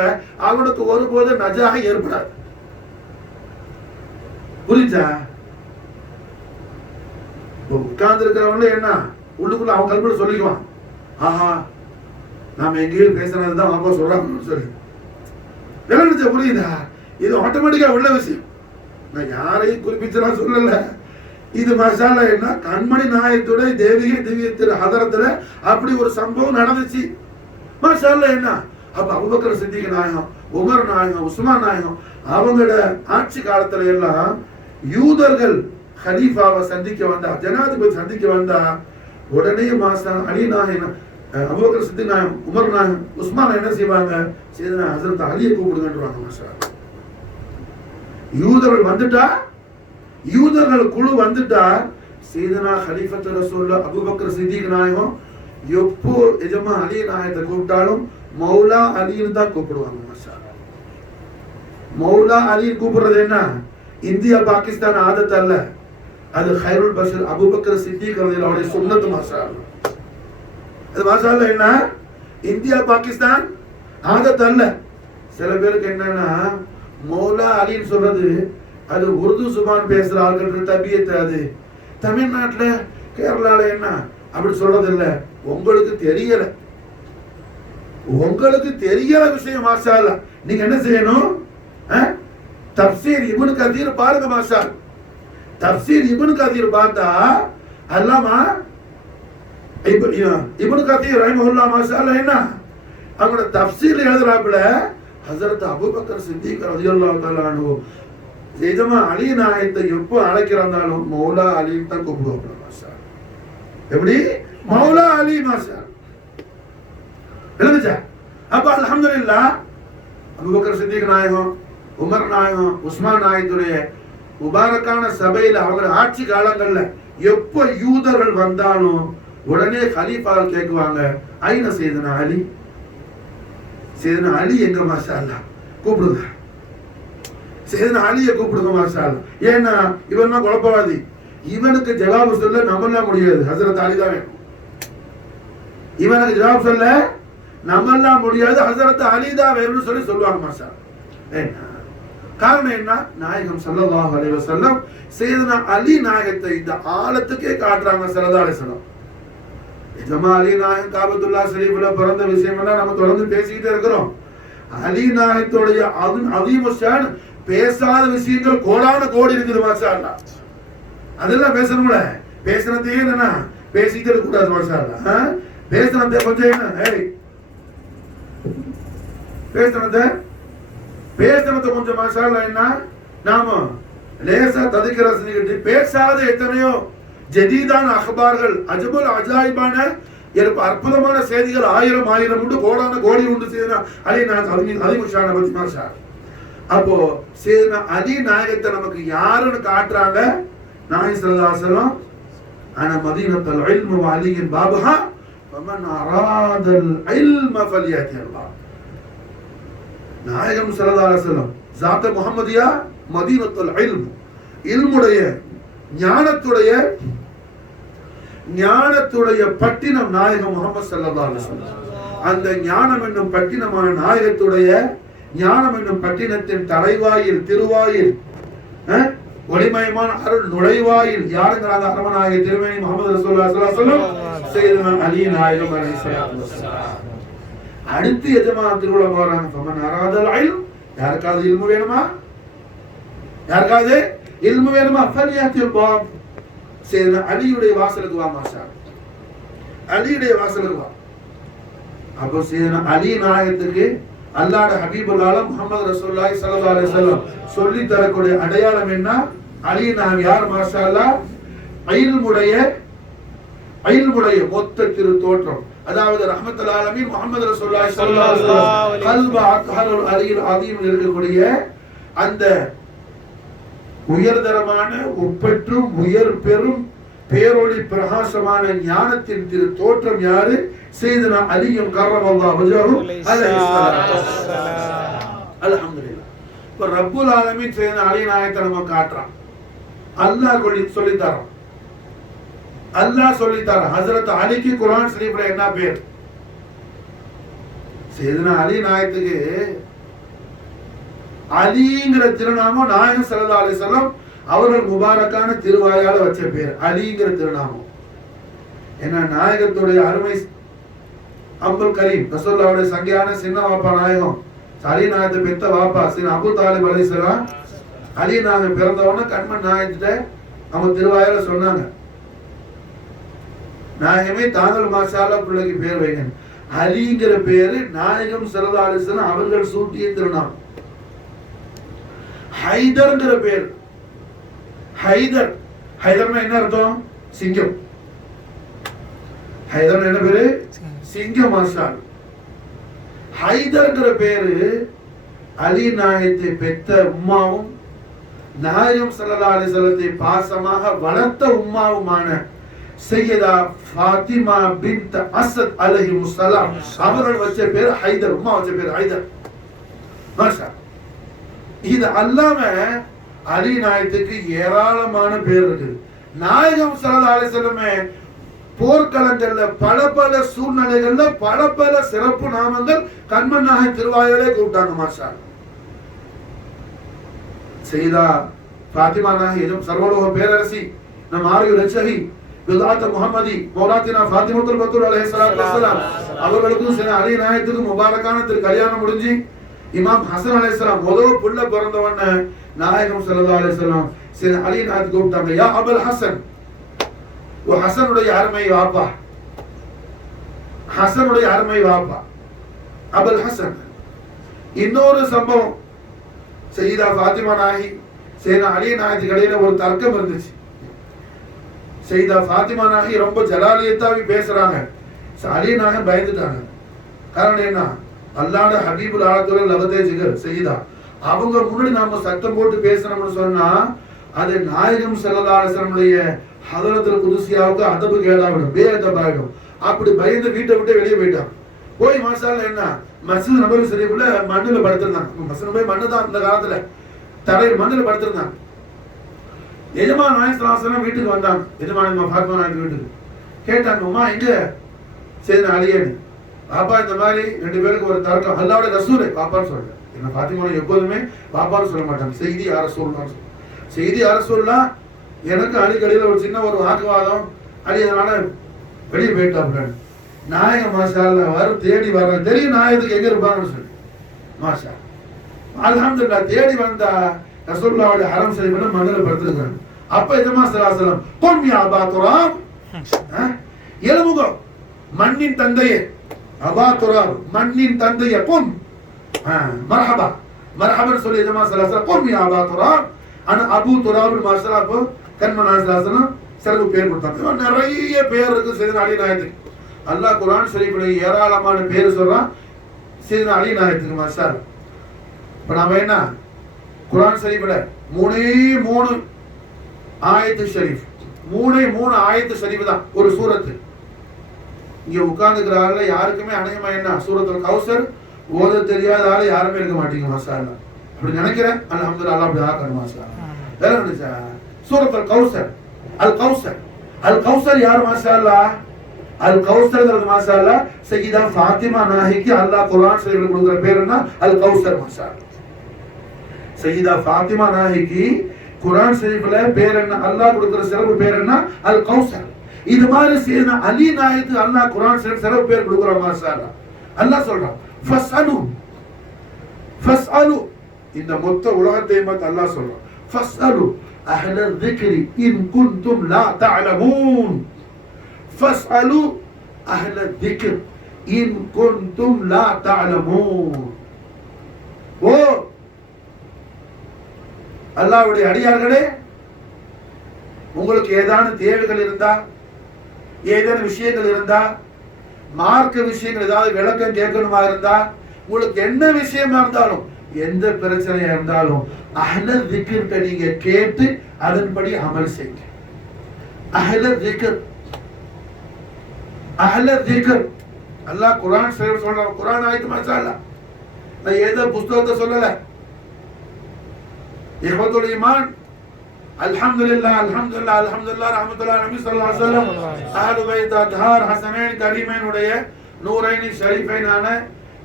அவனுக்கு ஒருபோது நஜாக ஏற்படாது. புரிஞ்சா? உட்கார்ந்து இருக்கிறவங்கள என்ன உள்ளுக்குள்ள அவன் கல்வியில சொல்லிக்குவான், ஆஹா நாம எங்கேயும் பேசுறதுதான் வாப்பா சொல்றாங்கன்னு சொல்லி. விளங்குச்சா? புரியுதா? இது ஆட்டோமேட்டிக்கா உள்ள விஷயம். நான் யாரையும் குறிப்பிச்சலாம் சொல்லல. இது மாஷா அல்லாஹ் என்ன கண்மணி நாயகத்துடைய தேவிகை திவ்ய திரு ஹதரத்துல அப்படி ஒரு சம்பவம் நடந்துச்சு. மாஷா அல்லாஹ் என்ன அப்ப அபூபக்கர் சித்திக் நாயகம், உமர் நாயகம், உஸ்மான் நாயகம் அவங்களோட ஆட்சி காலத்துல எல்லாம் யூதர்கள் ஹலீஃபாவை சந்திக்க வந்தா, ஜனாதிபதி சந்திக்க வந்தா உடனே மாஷா அலி நாயகம், அபூபக்கர் சித்திக் நாயகம், உமர் நாயகம், உஸ்மான் என்ன செய்வாங்க, சையதுனா ஹஜ்ரத் அலியை கூப்பிடுங்கன்றாங்க. மாஷா அல்லாஹ் யூதர்கள் வந்துட்டா, யூதர்கள் குழு வந்துட்டா சையதுனா கலீஃபத்து ரசூலுல்லாஹ் அபூபக்கர் சித்திக் நாயகம் எப்போ எஜமா அலி நாயகத்தை கூப்பிட்டாலும் மௌலா அலின்னு தான் கூப்பிடுவாங்க. மாஷா அல்லாஹ் மௌலா அலி கூப்பிடுறது என்ன இந்தியா பாகிஸ்தான் ஆதத் அல்ல, அது கைருல் பஷர் அபூபக்கர் சித்திக் அவருடைய சுன்னத். மாஷா அல்லாஹ் அது மாஷா அல்லாஹ் என்ன இந்தியா பாகிஸ்தான் ஆதத் அல்ல. சில பேருக்கு என்னன்னா மௌலா அலின்னு சொல்றது அது உருது சுபான் பேசுற ஆட்கள் தபியத்து. அது தமிழ்நாட்டுல கேரளால என்ன அப்படி சொல்றது இல்ல. உங்களுக்கு தெரியல, உங்களுக்கு தெரியல விஷயம் மாஷா அல்லாஹ். நீங்க என்ன செய்யணும், தப்சீர் இப்னு கதீர் பாருங்க. மாஷா அல்லாஹ் தப்சீர் இப்னு கதீர் பார்த்தா அல்லாமா இப்னு கதீர் ரஹிமஹுல்லாஹ் மாஷா அல்லாஹ் என்ன அவங்களோட தப்சீர் எழுதுறாப்புல ஹஜ்ரத் அபூபக்கர் சித்திக் ரலியல்லாஹு தஆலா அன்ஹு எஜமா அலி நாயகத்தை எப்போ அழைக்கிறாலும் மௌலா அலின்னு தான் கூப்பிடுவாங்க. மாஷா அல்லாஹ் எப்படி மௌலா அலி. மாஷா அல்லாஹ் அப்ப அல்ஹம்துலில்லாஹ் அபூபக்கர் சித்திக் நாயகம், உமர் நாயகம், உஸ்மான் நாயகத்துடைய முபாரக்கான சபையில அவங்க ஆட்சி காலங்கள்ல எப்போ யூதர்கள் வந்தாலும் உடனே கலீஃபால் கேட்குவாங்க, ஐன சையதுனா அலி, சையதுனா அலி எங்க? மாஷா அல்லாஹ் கூப்பிடுங்க. செய்தனா அலியை கூப்பிடுங்க மாஷா அல்லாஹ். ஏன்னா இவன் தான் குழப்பவாதி, இவனுக்கு ஜவாபு சொல்ல நம்மளாம் முடியாது, ஹசரத் அலி தான் வேணும். இவனுக்கு ஜவாப் சொல்ல நம்மெல்லாம் முடியாது, ஹசரத் அலி தான் வேணும்னு சொல்லி சொல்லுவாங்க மாஷா அல்லாஹ். காரணம் என்ன? நாயகம் ஸல்லல்லாஹு அலைஹி வஸல்லம் செய்தனா அலி நாயகத்தை இந்த ஆழத்துக்கே காட்டுறாங்க ஸல்லல்லாஹு அலைஹி வஸல்லம். நிஜமா அலி நாயகம் காபத்துல்லாஹ் ஷரீஃப்ல பிறந்த விஷயம் எல்லாம் நம்ம தொடர்ந்து பேசிக்கிட்டே இருக்கிறோம். அலி நாயகத்துடைய அதீமுஷான் பேசாத விஷயங்கள் கோடான கோடி இருக்குது மாஷா அல்லாஹ். அதெல்லாம் பேசணும்ல, பேசுனதே என்னன்னா பேசிக்கிட்டே இருக்க கூடாது மாஷா அல்லாஹ். பேசுனதே கொஞ்சம் என்ன பேசுனத கொஞ்சம் மாஷா அல்லாஹ் என்ன நாம லேசா ததிக்கிற செஞ்சுக்கிட்டு பேசாத எத்தனையோ ஜதீதான அக்பார்கள், அஜபுல் அஜாயிபான அற்புதமான செய்திகள் ஆயிரம் உண்டு, கோடான கோடி உண்டு. செய்தனா அலி நாயகம் அதிமுஷான பத்தி மாஷா. அப்போ செய்தனா அலி நாயகத்தை நமக்கு யாருன்னு காட்டுறாங்க? நாயகம் ஸல்லல்லாஹு அலைஹி வஸல்லம் அன மதீனத்துல் இல்ம் வ அலியின் பாபஹா வமன் அராதல் இல்ம ஃபல்யதி அல்லாஹ். நாயகம் ஸல்லல்லாஹு அலைஹி வஸல்லம் ஸாத் முஹம்மதியா மதீனத்துல் இல்ம், இல்முடைய ஞானத்துடைய பட்டினம் நாயகம் முஹம்மது ஸல்லல்லாஹு அலைஹி வஸல்லம். அந்த ஞானம் என்னும் பட்டினமான நாயகத்துடைய ஞானம் என்னும் பட்டினத்தின் தலைவாயில், திருவாயில், ஒளிமயமான அருள் நுழைவாயில் யாருங்கிறாங்க? அரமநாயக திருமேனி முஹம்மது ரசூலுல்லாஹி ஸல்லல்லாஹு அலைஹி வஸல்லம் சையதுனா அலி நாயகம் அலைஹிஸ்ஸலாத்து வஸ்ஸலாம். அடுத்து எஜமான் திருவிழா போறாங்க. ஃபமன் அராதல் இல்ம், யாருக்காவது இல்மு வேணுமா? யாருக்காவது இல்மு வேணுமா? ஃபல்யத்தில் பாப், சையதுனா அலியுடைய வாசலுக்கு வா மாஷா, அலியுடைய வாசலுக்கு வா. அப்போ சையதுனா அலி நாயகத்துக்கு அல்லாஹ்வுடைய ஹபீபுல் ஆலம் முஹம்மது ரசூலுல்லாஹி ஸல்லல்லாஹு அலைஹி வஸல்லம் சொல்லி தரக்கூடிய அடையாளம் என்ன? அலி நாம் யார் மாஷா அல்லாஹ்? இல்முடைய மொத்த திரு தோற்றம், அதாவது ரஹ்மத்துல் ஆலமீன் முஹம்மது ரசூலுல்லாஹி ஸல்லல்லாஹு அலைஹி வஸல்லம் கல்ப அத்ஹருல் அலில் அதீம் இருக்கக்கூடிய அந்த உயர்தரமான ஒப்பற்றும் உயர் பெரும் பேரொளி பிரகாசமான ஞானத்தின் திரு தோற்றம் யாரு? சையதுனா அலியும் கர்ரமல்லாஹு வஜஹு அலைஹிஸ்ஸலாத்து வஸ்ஸலாம். அல்ஹம்துலில்லாஹ். இப்ப ரப்புல் ஆலமீன் சையதுனா அலி நாயகத்தை நமக்கு காட்டுறான். அல்லாஹ் சொல்லி தரான். அல்லாஹ் சொல்லி தரான். ஹஜ்ரத் அலிக்கு குர்ஆன் ஷரீஃப்ல என்ன பேர்? சையதுனா அலி நாயகத்துக்கு அலிங்கிற திருநாமம் நாயகம் ஸல்லல்லாஹு அலைஹி வஸல்லம் அவர்கள் முபாரக்கான திருவாயால வச்ச பேர் அலிங்கிற திருநாமம். ஏன்னா நாயகத்துடைய அருமை அப்துல் கரீம் ரசூலுல்லாஹ்வுடைய சங்கையான சின்ன வாப்பா நாயகம் அலி நாயகத்தை பெத்த வாப்பா சின்ன அபூ தாலிப் அலைஹிஸ்ஸலாம். அலி நாயகம் பிறந்தவொடனே கண்மன் நாயகத்தை அவங்க திருவாயால சொன்னாங்க, நாயகமே தாங்கள் மாஷா அல்லாஹ் பிள்ளைக்கு பேர் வைங்க. அலிங்கிற பேரு நாயகம் ஸல்லல்லாஹு அலைஹி வஸல்லம் அவர்கள் சூட்டிய திருநாமம். ஹைதர்ங்கிற பேர், ஹைதர்னா என்ன அர்த்தம்? சிங்கம். ஹைதர்னா என்ன பேரு? சிங்கம் மாஷா. ஹைதர்ங்கிற பேரு அலி நாயகத்தை பெத்த உம்மாவும் நாயகம் ஸல்லல்லாஹு அலைஹி வஸல்லத்தை பாசமாக வளர்த்த உம்மாவுமான சையதா ஃபாத்திமா பின்த் அஸத் அலைஹிஸ்ஸலாம் அவர்கள் வச்ச பேர் ஹைதர், உம்மா வச்ச பேர் ஹைதர் மாஷா. இது அல்லாம அலி நாயகத்துக்கு ஏராளமான பேர் இருக்குது. நாயகம் ஸல்லல்லாஹு அலைஹி வஸல்லம் போர்க்களங்கள்ல பல சூழ்நிலைகள்ல பல சிறப்பு நாமங்கள் கண்மன் நாயகம் திருவாயாலே கூப்பிட்டாங்க மாஷா. சையதா ஃபாத்திமா நாயகம் சர்வலோக பேரரசி, நம் ஆரிய ரட்சகி பிதாத் முஹம்மதி மௌலாத்தினா ஃபாத்திமத்துல் பத்தூல் அலைஹிஸ்ஸலாத்து வஸ்ஸலாம் அவர்களுக்கும் சில அலி நாயகத்துக்கு முபாரக்கான கல்யாணம் முடிஞ்சு இமாம் ஹசன் அலைஹிஸ்ஸலாம் முதல் புள்ள பிறந்தவன நாயகம் ஸல்லல்லாஹு அலைஹி வஸல்லம் சில அலி நாயகத்தை கூப்பிட்டாங்க, யா அபுல் ஹசன். ஹசனுடைய அருமை வாப்பா, ஹசனுடைய அருமை வாப்பா அபுல் ஹசன். இன்னொரு சம்பவம், சையதா ஃபாத்திமா நாயகி சையதா அலி நாயகத்துக்கு இடையில ஒரு தர்க்கம் இருந்துச்சு. சையதா ஃபாத்திமா நாயகி ரொம்ப ஜலாலியத்தாவி பேசுறாங்க, அலி நாயகம் பயந்துட்டாங்க. காரணம் என்ன? அல்லாஹ்வுடைய ஹபீபுல் ஆலத்துல் லகதே ஜிகர் சையதா அவங்க முன்னாடி நாம சத்தம் போட்டு பேசணும்னு சொன்னா அது நாயகம் ஸல்லல்லாஹு அலைஹி வஸல்லம் ஹதரத்துல் குதுசியாவுக்கு அதபு கேடாவிடும், பேஅதபாயிடும். அப்படி பயந்து வீட்டை விட்டு வெளியே போயிட்டாங்க. போய் மாஷா அல்லாஹ் என்ன மஸ்ஜித் நபவி ஷரீஃப்ல மண்ணுல படுத்திருந்தாங்க. மஸ்ஜித் நபவி மண்ணு தான் அந்த காலத்துல. தரையில் மண்ணில் படுத்திருந்தாங்க. எஜமான் நாயகம் வீட்டுக்கு வந்தாங்க. எஜமான ஃபாத்திமா நாயகம் வீட்டுக்கு கேட்டாங்க, உமா எங்க சரி அழியனு. பாப்பா இந்த மாதிரி 2 பேருக்கு ஒரு தர்க்கம், அல்லாஹ்வுடைய ரசூல் பாப்பான்னு சொல்றேன். என்ன ஃபாத்திமா எப்போதுமே பாப்பான்னு சொல்ல மாட்டாங்க, செய்தி யார சொல்லலாம். செய்தி யார சொல்லலாம். எனக்கு அடிக்கடியில் ஒரு சின்ன ஒரு வாக்குவாதம் அடி, அதனால வெளியே போயிட்டோம். நாயகம் மாஷா அல்லாஹ் வர தேடி வர தெரியும் நாயகத்துக்கு எங்க இருப்பாங்கன்னு சொல்லி மாஷா அல்ஹம்துலில்லாஹ் தேடி வந்தா ரசூலுல்லாஹ்வுடைய ஹரம் ஷரீஃப்ல மண்ணில் படுத்திருக்காங்க. அப்ப எஜமான் ஸல்லல்லாஹு அலைஹி வஸல்லம் கும் யா அபா துராப், எழுமுக மண்ணின் தந்தையே, அபா துராப் மண்ணின் தந்தையே, கும் மர்ஹபா மர்ஹபா சொல்லி எஜமான் ஸல்லல்லாஹு அலைஹி வஸல்லம் கும் யா அபா துராப். ஆனா அபூ துராப் மாஷா அல்லாஹ் கண்மன் ஸல்லல்லாஹு அலைஹி வஸல்லம் சிறப்பு பேர் கொடுத்தாங்க. நிறைய பேர் இருக்கு சையதுனா அலி நாயகத்துக்கு. அல்லாஹ் குர்ஆன் ஷரீஃப்ல ஏராளமான பேர் சொல்றான் சையதுனா அலி நாயகத்துக்கு மாஷா அல்லாஹ். இப்ப நாம என்ன குர்ஆன் ஷரீஃப்ல 3 ஆயத்து ஷரீஃப், 3 ஆயத்து ஷரீஃப் தான் ஒரு சூரத்து. இங்க உட்கார்ந்துக்கிறாங்க யாருக்குமே அநேகமா என்ன சூரத்துல் கௌசர் ஓத தெரியாத ஆளு யாருமே இருக்க மாட்டீங்க மாஷா அல்லாஹ். அப்படி நினைக்கிறேன். அல்ஹம்துலில்லாஹ் அல்லாஹ் அப்படி ஆக்கணும் மாஷா அல்லாஹ். வேற நினைச்சா சூரத்துல் கௌசர், அல் கௌசர், அல் கௌசர் யார் மாஷா அல்லாஹ்? அல் கௌசர் மாஷா அல்லாஹ் சையதா ஃபாத்திமா நாஹிக்கு அல்லாஹ் குர்ஆன் ஷரீஃப்ல கொடுக்கிற பேர் என்ன? அல் கௌசர் மாஷா அல்லாஹ். சையதா ஃபாத்திமா நாஹிக்கு குர்ஆன் ஷரீஃப்ல பேர் என்ன? அல்லாஹ் கொடுக்கிற சிறப்பு பேர் என்ன? அல் கௌசர். இது மாதிரி சையதனா அலி நாயகத்துக்கு அல்லாஹ் குர்ஆன் ஷரீஃப் சிறப்பு பேர் கொடுக்குறான் மாஷா அல்லாஹ். அல்லாஹ் சொல்றான் ஃபஸ்அலு ஃபஸ்அலு, இந்த மொத்த உலகத்தையும் பார்த்து அல்லாஹ் சொல்றான் ஃபஸ்அலு அஹ்ல الذிக்ரி இன் குன்தும் லா தஅலமூன். ஃபஸ்அலு அஹ்ல الذிக்ர் இன் குன்தும் லா தஅலமூன். ஓ அல்லாஹ்வுடைய அடியார்களே, உங்களுக்கு ஏதான தேவைகள் இருந்தா, ஏதேனும் விஷயங்கள் இருந்தா, மார்க்க விஷயங்கள் ஏதாவது விளக்கம் கேட்கணுமா இருந்தா, உங்களுக்கு என்ன விஷயமா இருந்தாலும், எந்த பிரச்சனையா இருந்தாலும் அஹ்ல திக்ர்ட்ட நீங்க கேட்டு அதன்படி அமல் செய்யுங்க. அஹ்ல திக்ர், அஹ்ல திக்ர் அல்லாஹ் குர்ஆன் ஷரீஃப் சொல்ற குர்ஆன் ஆயத்து மாஷா அல்லாஹ். நான் ஏதோ புத்தகத்தை சொல்லல. இஹ்வத்துல் ஈமான் அல்ஹம்துலில்லாஹ் அல்ஹம்துலில்லாஹ் அல்ஹம்துலில்லாஹ் ரஹ்மத்துல்லாஹி நபி ஸல்லல்லாஹு அலைஹி வஸல்லம் அஹ்லு பைத் அத்ஹார் ஹஸனைன் கரீமைன் உடைய நூரைனி ஷரீஃபைனான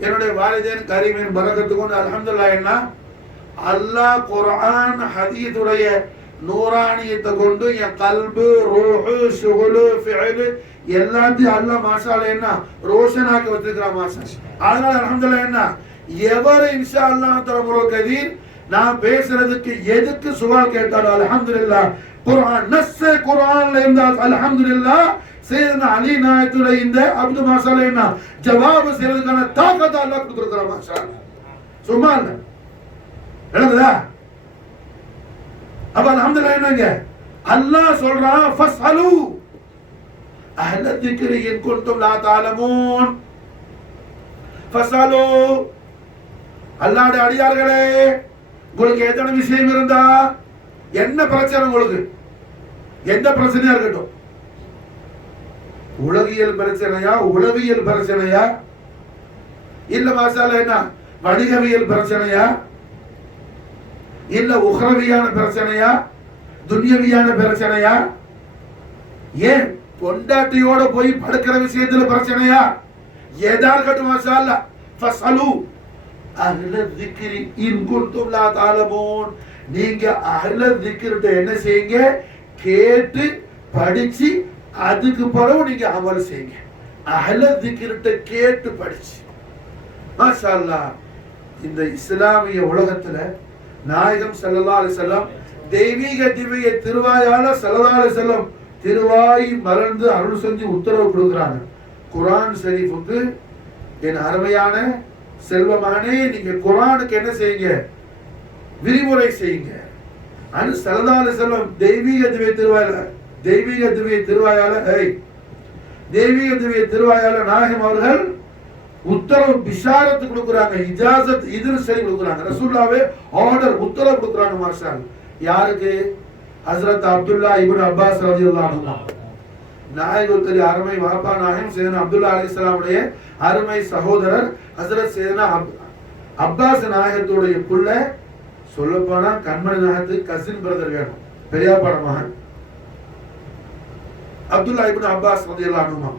என்னுடைய வாலிதைன் கரீமைன் பரக்கத்து கொண்டு அல்ஹம்துலில்லாஹ் என்ன அல்லாஹ் குர்ஆன் ஹதீஸ் உடைய நூரானியத்தை கொண்டு என் கல்பு ரூஹ் ஷுகுல் ஃபிஅல் எல்லாத்தையும் அல்லாஹ் மாஷா அல்லாஹ் என்ன ரோஷனாக்கி வச்சிருக்கிறான் மாஷா. அதனால அல்ஹம்துலில்லாஹ் என்ன எவர் இன்ஷா அல்லாஹ் தஆலா கதீர் நான் பேசுறதுக்கு எதுக்கு சுவால் கேட்டாலும் அல்ஹம்துலில்லாஹ் குர்ஆன் நஸ்ஸ குர்ஆன்ல இருந்தா அல்ஹம்துலில்லாஹ் சையதுனா அலி நாயகத்துடைய இந்த அப்து மாஷா அல்லாஹ் என்ன ஜவாப் செய்யறதுக்கான தாக்கத்தை அல்லாஹ் கொடுத்திருக்கிறான் மாஷா அல்லாஹ். சும்மா இல்ல எழுதுதா? அப்ப அல்ஹம்துலில்லாஹ் என்னங்க அல்லாஹ் சொல்றான் ஃபஸ்அலு அஹ்ல الذிக்ரி இன் குன்தும் லா தஅலமூன். ஃபஸ்அலு அல்லாஹ்வுடைய அடியார்களே, உங்களுக்கு ஏதேனும் விஷயம் இருந்தா, என்ன பிரச்சனை உங்களுக்கு, எந்த பிரச்சனையா இருக்கட்டும், உலகியல் பிரச்சனையா உளவியல் பிரச்சனையா இல்ல மாஷா அல்லாஹ் என்ன வணிகவியல் பிரச்சனையா இல்ல உஹ்ரவியான பிரச்சனையா துன்யவியான பிரச்சனையா, ஏன் பொண்டாட்டியோட போய் படுக்கிற விஷயத்துல பிரச்சனையா, ஏதா இருக்கட்டும் மாஷா அல்லாஹ் ஃபஸ்அலு அஹ்ல الذிக்ரி இன் குன்தும் லா தஅலமூன். நீங்க அஹ்ல الذிக்ர்ட்ட என்ன செய்யுங்க, கேட்டு படிச்சு அதுக்கு பிறகு நீங்க அமல் செய்யுங்க. அஹ்ல الذிக்ர்ட்ட கேட்டு படிச்சு மாஷா அல்லாஹ். இந்த இஸ்லாமிய உலகத்துல நாயகம் ஸல்லல்லாஹு அலைஹி வஸல்லம் தெய்வீக திவ்ய திருவாயால ஸல்லல்லாஹு அலைஹி வஸல்லம் திருவாய் மலர்ந்து அருள் செஞ்சு உத்தரவு கொடுக்குறாங்க. குர்ஆன் ஷரீஃபுக்கு என் அருமையான செல்வமானே நீங்க குர்ஆனுக்கு என்ன செய்யுங்க, விரிவுரை செய்யுங்க. அனு ஸல்லல்லாஹு அலைஹி வஸல்லம் தெய்வீக திவ்ய திருவாயால நாயகம் அவர்கள் உத்தரவு பிஷாரத்து கொடுக்குறாங்க, இஜாசத் இதில் சரி கொடுக்குறாங்க. ரசூலுல்லாஹ்வே ஆர்டர் உத்தரவு கொடுக்குறாங்க மாஷா அல்லாஹ். யாருக்கு? ஹஜ்ரத் அப்துல்லா இப்னு அப்பாஸ் ரலியல்லாஹு அன்ஹு. நாயகத்துடைய அருமை வாப்பா நாயகம் சையதுனா அப்துல்லா அலைஹிஸ்ஸலாமுடைய அருமை சகோதரர் ஹஜ்ரத் சையதுனா அப்பாஸ் நாயகத்துடைய புள்ள சொல்ல போனா கண்மணி நாயகத்துக்கு கசின் பிரதர் வேணும், பெரியாப்பாட மகன் அப்துல்லா இப்னு அப்பாஸ் ரலியல்லாஹு அன்ஹுமா.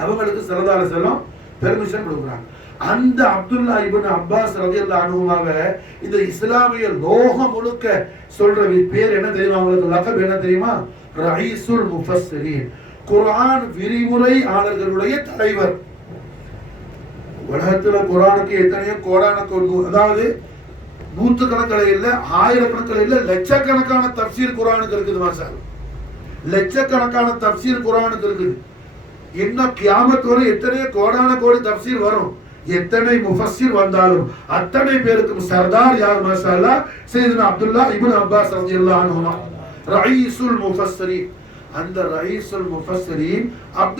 அவங்களுக்கு ஸல்லல்லாஹு அலைஹி வஸல்லம் பெர்மிஷன் கொடுக்குறாங்க. அந்த அப்துல்லா இப்னு அப்பாஸ் ரலியல்லாஹு அன்ஹுமாவை இந்த இஸ்லாமிய லோகம் முழுக்க சொல்ற பேர் என்ன தெரியுமா? அவங்களுக்கு லகப் என்ன தெரியுமா? ரயீசுல் முஃபஸ்ஸிரீன், குர்ஆன் விரிவுரையாளர்களுடைய தலைவர். உலகத்துல குர்ஆனுக்கு எத்தனையோ கோடான அதாவது நூற்றுக்கணக்கில் இல்ல, ஆயிரக்கணக்கில் இல்ல, லட்சக்கணக்கான தஃப்சீர் குர்ஆனுக்கு இருக்குது. மாஷா லட்சக்கணக்கான தஃப்சீர் குர்ஆனுக்கு இருக்குது. இன்னும் கியாமத் வரை எத்தனை கோடான கோடி தஃப்சீர் வரும். எத்தனை முஃபஸ்ஸிர் வந்தாலும் அத்தனை பேருக்கும் சர்தார் யார்? மாஷா அல்லாஹ் சையதுனா அப்துல்லா இப்னு அப்பாஸ் ரலியல்லாஹு அன்ஹு ரயீசுல் முஃபஸ்ஸிரீன். அந்த ரயீசுல் முஃபஸ்ஸிரீன் அப்துல்